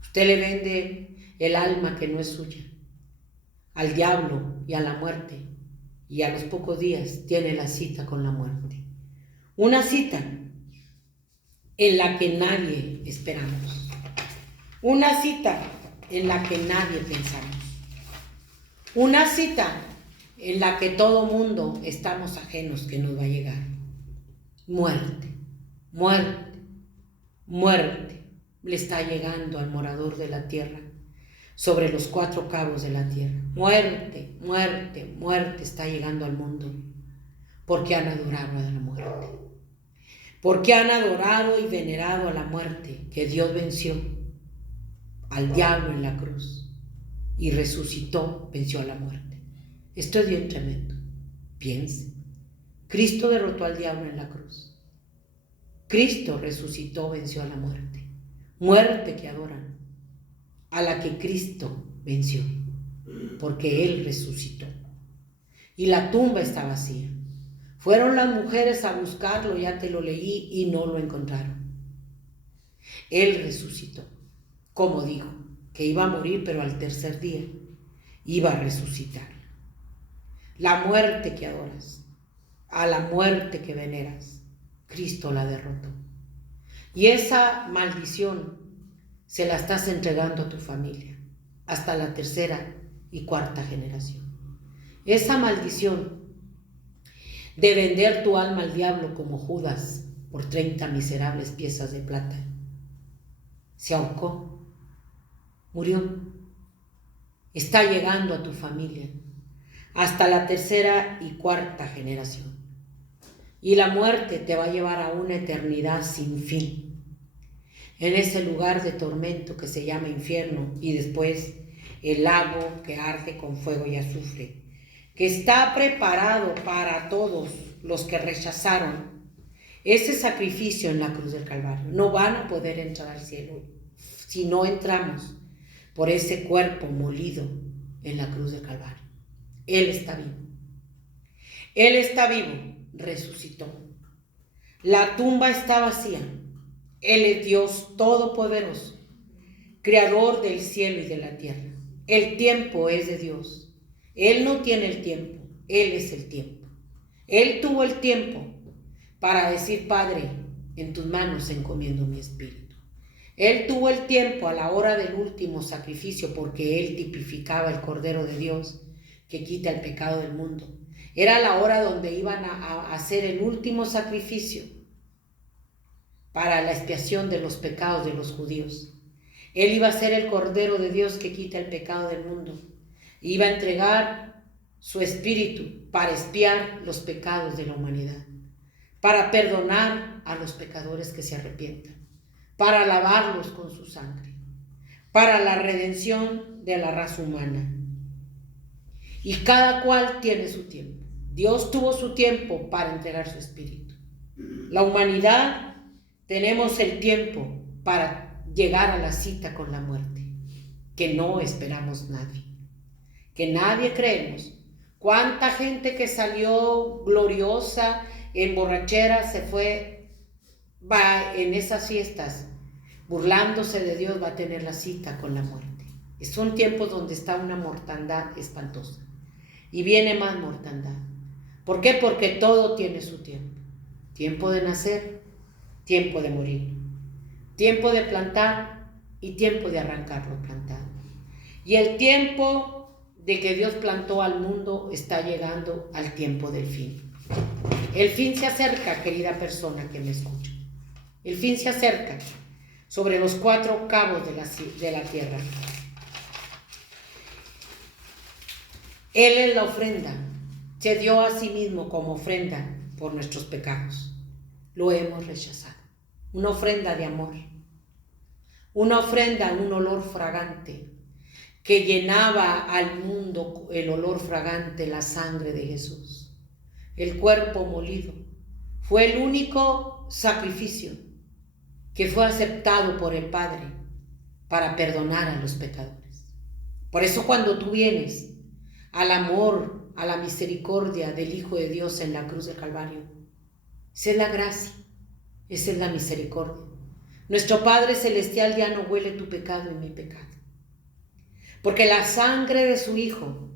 Usted le vende el alma que no es suya al diablo y a la muerte, y a los pocos días tiene la cita con la muerte. Una cita en la que nadie esperamos. Una cita en la que nadie pensamos. Una cita en la que todo mundo estamos ajenos que nos va a llegar. Muerte, muerte, muerte le está llegando al morador de la tierra, sobre los 4 cabos de la tierra. Muerte, muerte, muerte está llegando al mundo, porque han adorado a la muerte. Porque han adorado y venerado a la muerte, que Dios venció al diablo en la cruz y resucitó, venció a la muerte. Esto es bien tremendo. Piense. Cristo derrotó al diablo en la cruz. Cristo resucitó, venció a la muerte. Muerte que adoran, a la que Cristo venció, porque Él resucitó. Y la tumba está vacía. Fueron las mujeres a buscarlo, ya te lo leí, y no lo encontraron. Él resucitó, como dijo, que iba a morir, pero al tercer día iba a resucitar. La muerte que adoras, a la muerte que veneras, Cristo la derrotó. Y esa maldición se la estás entregando a tu familia, hasta la tercera y cuarta generación. Esa maldición de vender tu alma al diablo como Judas por 30 miserables piezas de plata, se ahorcó, murió, está llegando a tu familia, hasta la tercera y cuarta generación. Y la muerte te va a llevar a una eternidad sin fin, en ese lugar de tormento que se llama infierno, y después el lago que arde con fuego y azufre, que está preparado para todos los que rechazaron ese sacrificio en la cruz del Calvario. No van a poder entrar al cielo si no entramos por ese cuerpo molido en la cruz del Calvario. Él está vivo. Él está vivo, resucitó. La tumba está vacía. Él es Dios todopoderoso, creador del cielo y de la tierra. El tiempo es de Dios. Él no tiene el tiempo, Él es el tiempo. Él tuvo el tiempo para decir: Padre, en tus manos encomiendo mi espíritu. Él tuvo el tiempo a la hora del último sacrificio, porque Él tipificaba el Cordero de Dios que quita el pecado del mundo. Era la hora donde iban a hacer el último sacrificio para la expiación de los pecados de los judíos. Él iba a ser el Cordero de Dios que quita el pecado del mundo. Iba a entregar su espíritu para expiar los pecados de la humanidad, para perdonar a los pecadores que se arrepientan, para lavarlos con su sangre, para la redención de la raza humana. Y cada cual tiene su tiempo. Dios tuvo su tiempo para entregar su espíritu. La humanidad tenemos el tiempo para llegar a la cita con la muerte, que no esperamos nadie, que nadie creemos. ¿Cuánta gente que salió gloriosa en borrachera se fue, va en esas fiestas, burlándose de Dios, va a tener la cita con la muerte? Son tiempos donde está una mortandad espantosa y viene más mortandad. ¿Por qué? Porque todo tiene su tiempo. Tiempo de nacer, tiempo de morir, tiempo de plantar y tiempo de arrancar lo plantado. Y el tiempo de que Dios plantó al mundo está llegando al tiempo del fin. El fin se acerca, querida persona que me escucha. El fin se acerca sobre los 4 cabos de la tierra. Él es la ofrenda. Se dio a sí mismo como ofrenda por nuestros pecados. Lo hemos rechazado. Una ofrenda de amor. Una ofrenda, un olor fragante que llenaba al mundo, el olor fragante, la sangre de Jesús. El cuerpo molido. Fue el único sacrificio que fue aceptado por el Padre para perdonar a los pecadores. Por eso cuando tú vienes al amor, a la misericordia del Hijo de Dios en la cruz del Calvario, esa es la gracia, esa es la misericordia. Nuestro Padre Celestial ya no huele tu pecado y mi pecado, porque la sangre de su Hijo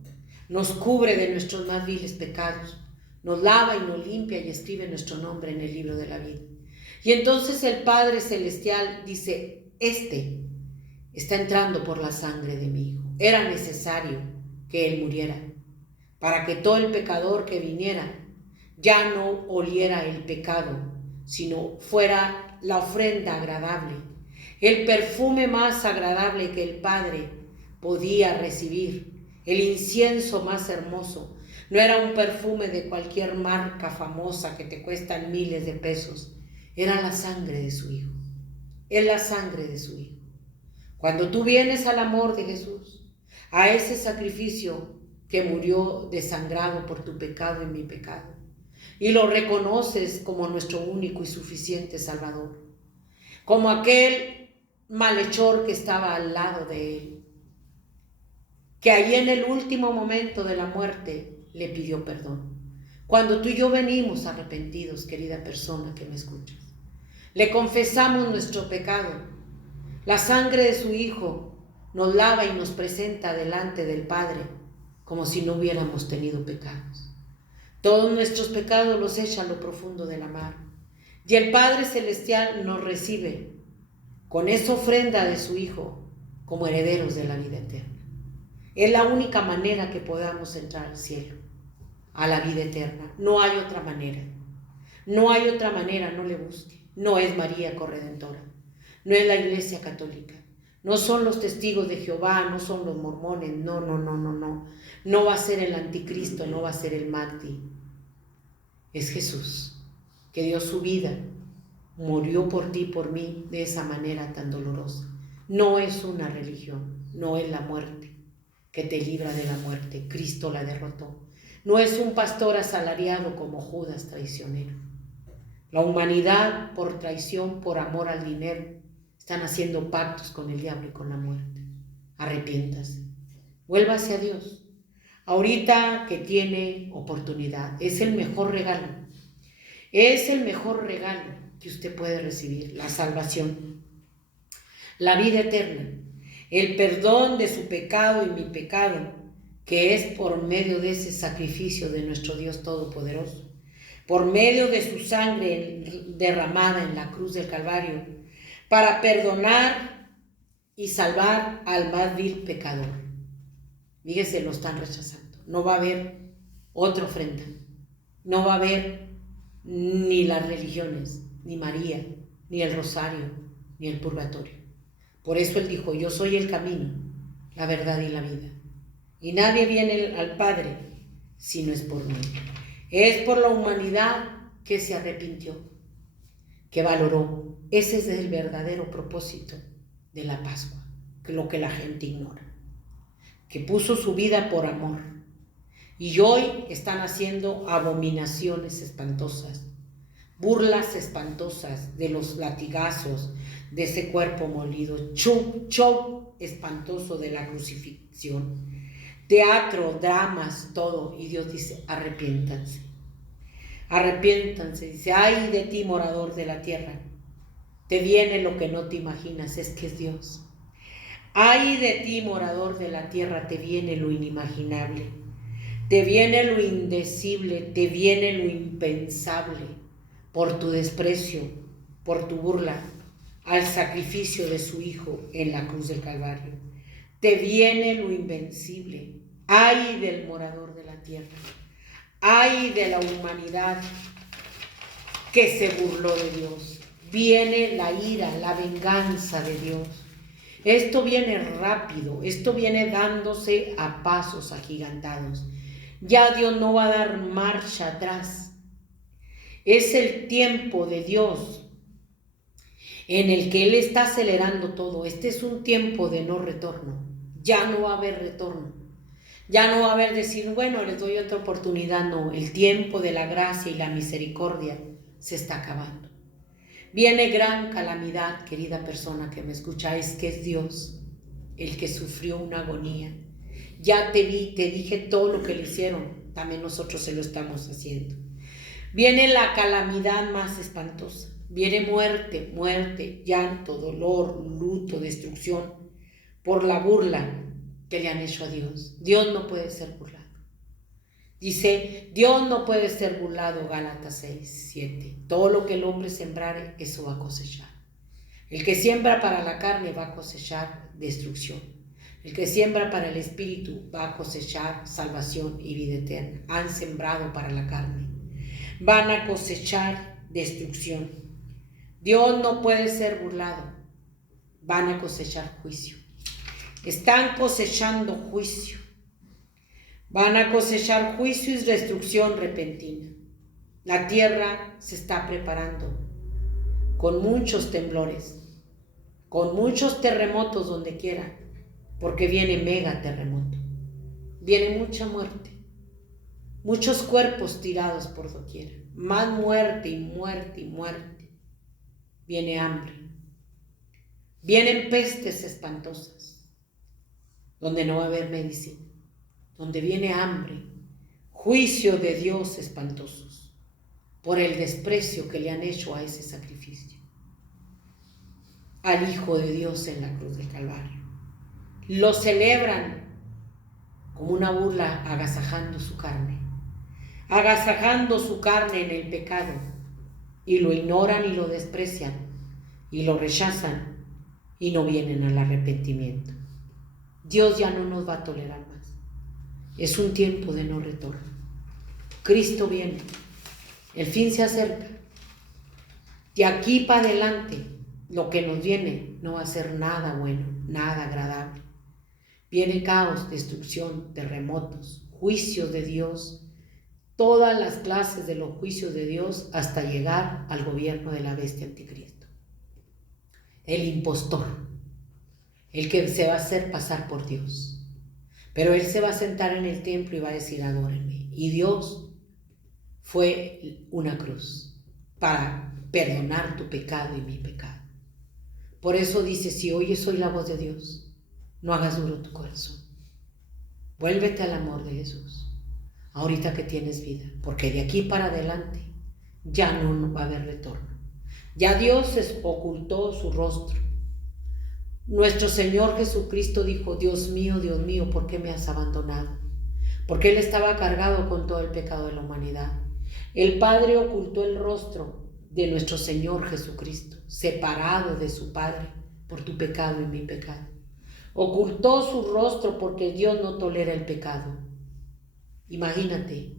nos cubre de nuestros más viles pecados, nos lava y nos limpia y escribe nuestro nombre en el libro de la vida. Y entonces el Padre Celestial dice, este está entrando por la sangre de mi Hijo. Era necesario que Él muriera para que todo el pecador que viniera ya no oliera el pecado, sino fuera la ofrenda agradable, el perfume más agradable que el Padre podía recibir, el incienso más hermoso. No era un perfume de cualquier marca famosa que te cuestan miles de pesos, era la sangre de su Hijo, es la sangre de su Hijo. Cuando tú vienes al amor de Jesús, a ese sacrificio que murió desangrado por tu pecado y mi pecado, y lo reconoces como nuestro único y suficiente Salvador, como aquel malhechor que estaba al lado de Él, que allí en el último momento de la muerte le pidió perdón. Cuando tú y yo venimos arrepentidos, querida persona que me escuchas, le confesamos nuestro pecado, la sangre de su Hijo nos lava y nos presenta delante del Padre como si no hubiéramos tenido pecados. Todos nuestros pecados los echa a lo profundo de la mar. Y el Padre Celestial nos recibe con esa ofrenda de su Hijo como herederos de la vida eterna. Es la única manera que podamos entrar al cielo, a la vida eterna. No hay otra manera. No hay otra manera, no le busque. No es María Corredentora. No es la Iglesia Católica. No son los testigos de Jehová, no son los mormones. No. No va a ser el anticristo, no va a ser el Mahdi. Es Jesús, que dio su vida, murió por ti y por mí de esa manera tan dolorosa. No es una religión, no es la muerte que te libra de la muerte. Cristo la derrotó. No es un pastor asalariado como Judas traicionero. La humanidad, por traición, por amor al dinero, están haciendo pactos con el diablo y con la muerte. Arrepiéntase. Vuélvase a Dios. Ahorita que tiene oportunidad, es el mejor regalo. Es el mejor regalo que usted puede recibir, la salvación, la vida eterna, el perdón de su pecado y mi pecado, que es por medio de ese sacrificio de nuestro Dios Todopoderoso, por medio de su sangre derramada en la cruz del Calvario, para perdonar y salvar al más vil pecador. Fíjese, lo están rechazando. No va a haber otra ofrenda. No va a haber ni las religiones, ni María, ni el rosario, ni el purgatorio. Por eso Él dijo, yo soy el camino, la verdad y la vida. Y nadie viene al Padre si no es por mí. Es por la humanidad que se arrepintió, que valoró. Ese es el verdadero propósito de la Pascua, que lo que la gente ignora. Que puso su vida por amor. Y hoy están haciendo abominaciones espantosas, burlas espantosas de los latigazos, de ese cuerpo molido, show espantoso de la crucifixión, teatro, dramas, todo. Y Dios dice, arrepiéntanse, arrepiéntanse. Dice, ay de ti, morador de la tierra, te viene lo que no te imaginas, es que es Dios. Ay de ti, morador de la tierra, te viene lo inimaginable, te viene lo indecible, te viene lo impensable, por tu desprecio, por tu burla al sacrificio de su Hijo en la cruz del Calvario. Te viene lo invencible. Ay del morador de la tierra, ay de la humanidad que se burló de Dios. Viene la ira, la venganza de Dios. Esto viene rápido, esto viene dándose a pasos agigantados. Ya Dios no va a dar marcha atrás. Es el tiempo de Dios en el que Él está acelerando todo. Este es un tiempo de no retorno. Ya no va a haber retorno. Ya no va a haber decir, bueno, les doy otra oportunidad. No, el tiempo de la gracia y la misericordia se está acabando. Viene gran calamidad, querida persona que me escucha, es que es Dios el que sufrió una agonía. Ya te vi, te dije todo lo que le hicieron, también nosotros se lo estamos haciendo. Viene la calamidad más espantosa, viene muerte, muerte, llanto, dolor, luto, destrucción, por la burla que le han hecho a Dios. Dios no puede ser burlado. Dice, Dios no puede ser burlado, Gálatas 6, 7. Todo lo que el hombre sembrare, eso va a cosechar. El que siembra para la carne va a cosechar destrucción. El que siembra para el espíritu va a cosechar salvación y vida eterna. Han sembrado para la carne, van a cosechar destrucción. Dios no puede ser burlado, van a cosechar juicio. Están cosechando juicio. Van a cosechar juicio y destrucción repentina. La tierra se está preparando con muchos temblores, con muchos terremotos donde quiera, porque viene mega terremoto. Viene mucha muerte, muchos cuerpos tirados por doquiera, más muerte y muerte y muerte. Viene hambre, vienen pestes espantosas, donde no va a haber medicina, donde viene hambre, juicio de Dios espantosos, por el desprecio que le han hecho a ese sacrificio, al Hijo de Dios en la cruz del Calvario. Lo celebran como una burla, agasajando su carne en el pecado, y lo ignoran y lo desprecian, y lo rechazan, y no vienen al arrepentimiento. Dios ya no nos va a tolerar más. Es un tiempo de no retorno. Cristo viene. El fin se acerca. De aquí para adelante, lo que nos viene no va a ser nada bueno, nada agradable. Viene caos, destrucción, terremotos, juicios de Dios, todas las clases de los juicios de Dios hasta llegar al gobierno de la bestia anticristo. El impostor, el que se va a hacer pasar por Dios. Pero Él se va a sentar en el templo y va a decir, adórenme. Y Dios fue una cruz para perdonar tu pecado y mi pecado. Por eso dice, si oyes hoy la voz de Dios, no hagas duro tu corazón. Vuélvete al amor de Jesús, ahorita que tienes vida, porque de aquí para adelante ya no va a haber retorno. Ya Dios ocultó su rostro. Nuestro Señor Jesucristo dijo, Dios mío, ¿por qué me has abandonado? Porque Él estaba cargado con todo el pecado de la humanidad. El Padre ocultó el rostro de nuestro Señor Jesucristo, separado de su Padre por tu pecado y mi pecado. Ocultó su rostro porque Dios no tolera el pecado. Imagínate,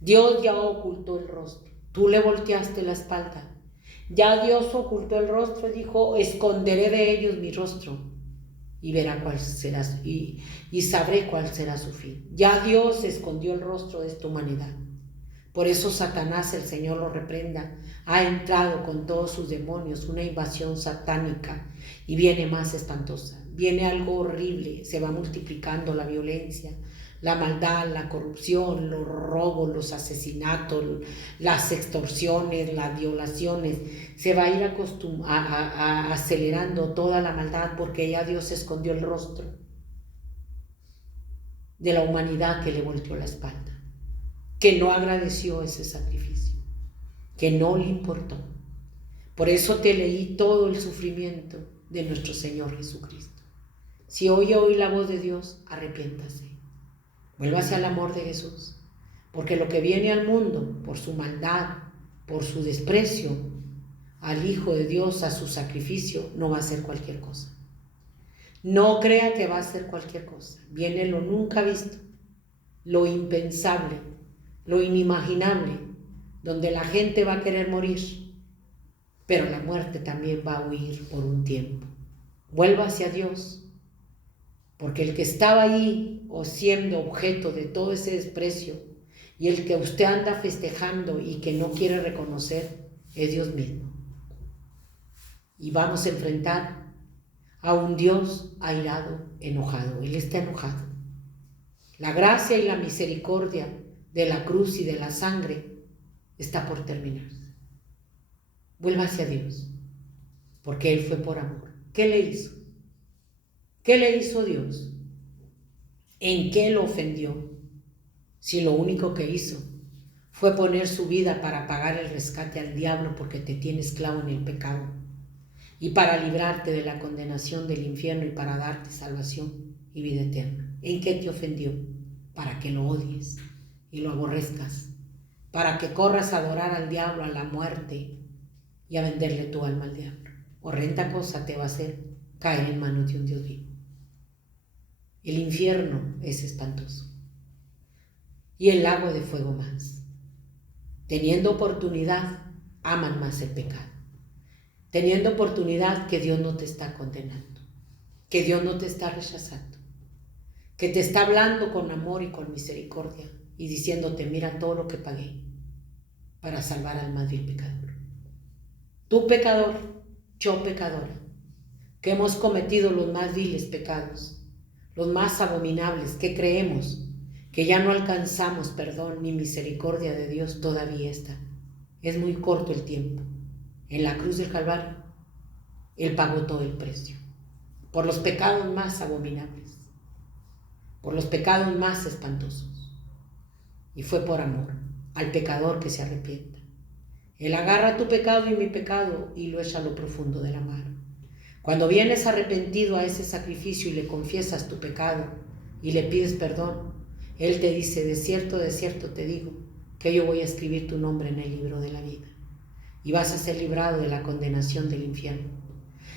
Dios ya ocultó el rostro. Tú le volteaste la espalda. Ya Dios ocultó el rostro y dijo, esconderé de ellos mi rostro y verá cuál será y sabré cuál será su fin. Ya Dios escondió el rostro de esta humanidad. Por eso Satanás, el Señor lo reprenda, ha entrado con todos sus demonios, una invasión satánica, y viene más espantosa. Viene algo horrible, se va multiplicando la violencia, la maldad, la corrupción, los robos, los asesinatos, las extorsiones, las violaciones. Se va a ir acelerando toda la maldad porque ya Dios escondió el rostro de la humanidad que le volteó la espalda, que no agradeció ese sacrificio, que no le importó. Por eso te leí todo el sufrimiento de nuestro Señor Jesucristo. Si oye hoy la voz de Dios, arrepiéntase. Vuélvase al amor de Jesús, porque lo que viene al mundo por su maldad, por su desprecio al Hijo de Dios, a su sacrificio, no va a ser cualquier cosa. No crea que va a ser cualquier cosa. Viene lo nunca visto, lo impensable, lo inimaginable, donde la gente va a querer morir, pero la muerte también va a huir por un tiempo. Vuelva hacia Dios, porque el que estaba ahí o siendo objeto de todo ese desprecio y el que usted anda festejando y que no quiere reconocer es Dios mismo. Y vamos a enfrentar a un Dios airado, enojado. Él está enojado. La gracia y la misericordia de la cruz y de la sangre está por terminar. Vuelva hacia Dios, porque Él fue por amor. ¿Qué le hizo? ¿Qué le hizo Dios? ¿En qué lo ofendió? Si lo único que hizo fue poner su vida para pagar el rescate al diablo porque te tiene esclavo en el pecado y para librarte de la condenación del infierno y para darte salvación y vida eterna. ¿En qué te ofendió? Para que lo odies y lo aborrezcas, para que corras a adorar al diablo, a la muerte y a venderle tu alma al diablo. Horrenda cosa te va a hacer caer en manos de un Dios vivo. El infierno es espantoso y el lago de fuego más. Teniendo oportunidad, aman más el pecado. Teniendo oportunidad, que Dios no te está condenando, que Dios no te está rechazando, que te está hablando con amor y con misericordia y diciéndote, mira todo lo que pagué para salvar al más vil pecador. Tú pecador, yo pecadora, que hemos cometido los más viles pecados, los más abominables, que creemos que ya no alcanzamos perdón ni misericordia de Dios, todavía está. Es muy corto el tiempo. En la cruz del Calvario, Él pagó todo el precio, por los pecados más abominables, por los pecados más espantosos. Y fue por amor al pecador que se arrepienta. Él agarra tu pecado y mi pecado y lo echa a lo profundo de la mar. Cuando vienes arrepentido a ese sacrificio y le confiesas tu pecado y le pides perdón, Él te dice, de cierto te digo, que yo voy a escribir tu nombre en el libro de la vida. Y vas a ser librado de la condenación del infierno.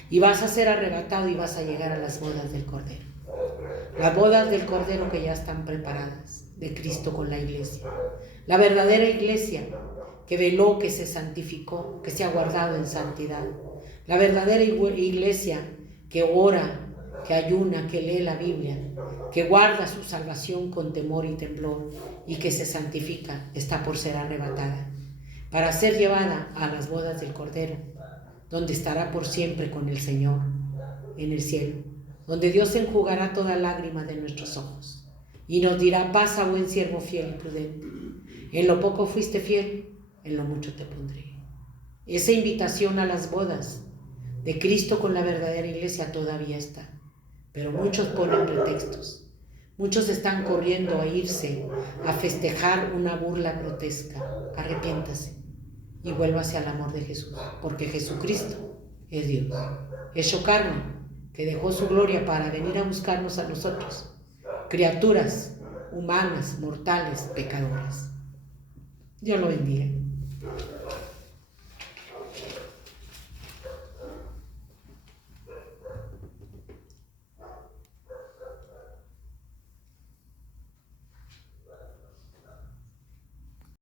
Y vas a ser arrebatado y vas a llegar a las bodas del Cordero. Las bodas del Cordero que ya están preparadas, de Cristo con la iglesia. La verdadera iglesia que veló, que se santificó, que se ha guardado en santidad. La verdadera iglesia que ora, que ayuna, que lee la Biblia, que guarda su salvación con temor y temblor y que se santifica, está por ser arrebatada para ser llevada a las bodas del Cordero, donde estará por siempre con el Señor en el cielo, donde Dios enjugará toda lágrima de nuestros ojos y nos dirá, pasa, buen siervo fiel y prudente, en lo poco fuiste fiel, en lo mucho te pondré. Esa invitación a las bodas de Cristo con la verdadera iglesia todavía está, pero muchos ponen pretextos. Muchos están corriendo a irse a festejar una burla grotesca. Arrepiéntase y vuélvase al amor de Jesús, porque Jesucristo es Dios, hecho carne, que dejó su gloria para venir a buscarnos a nosotros, criaturas humanas, mortales, pecadoras. Dios lo bendiga.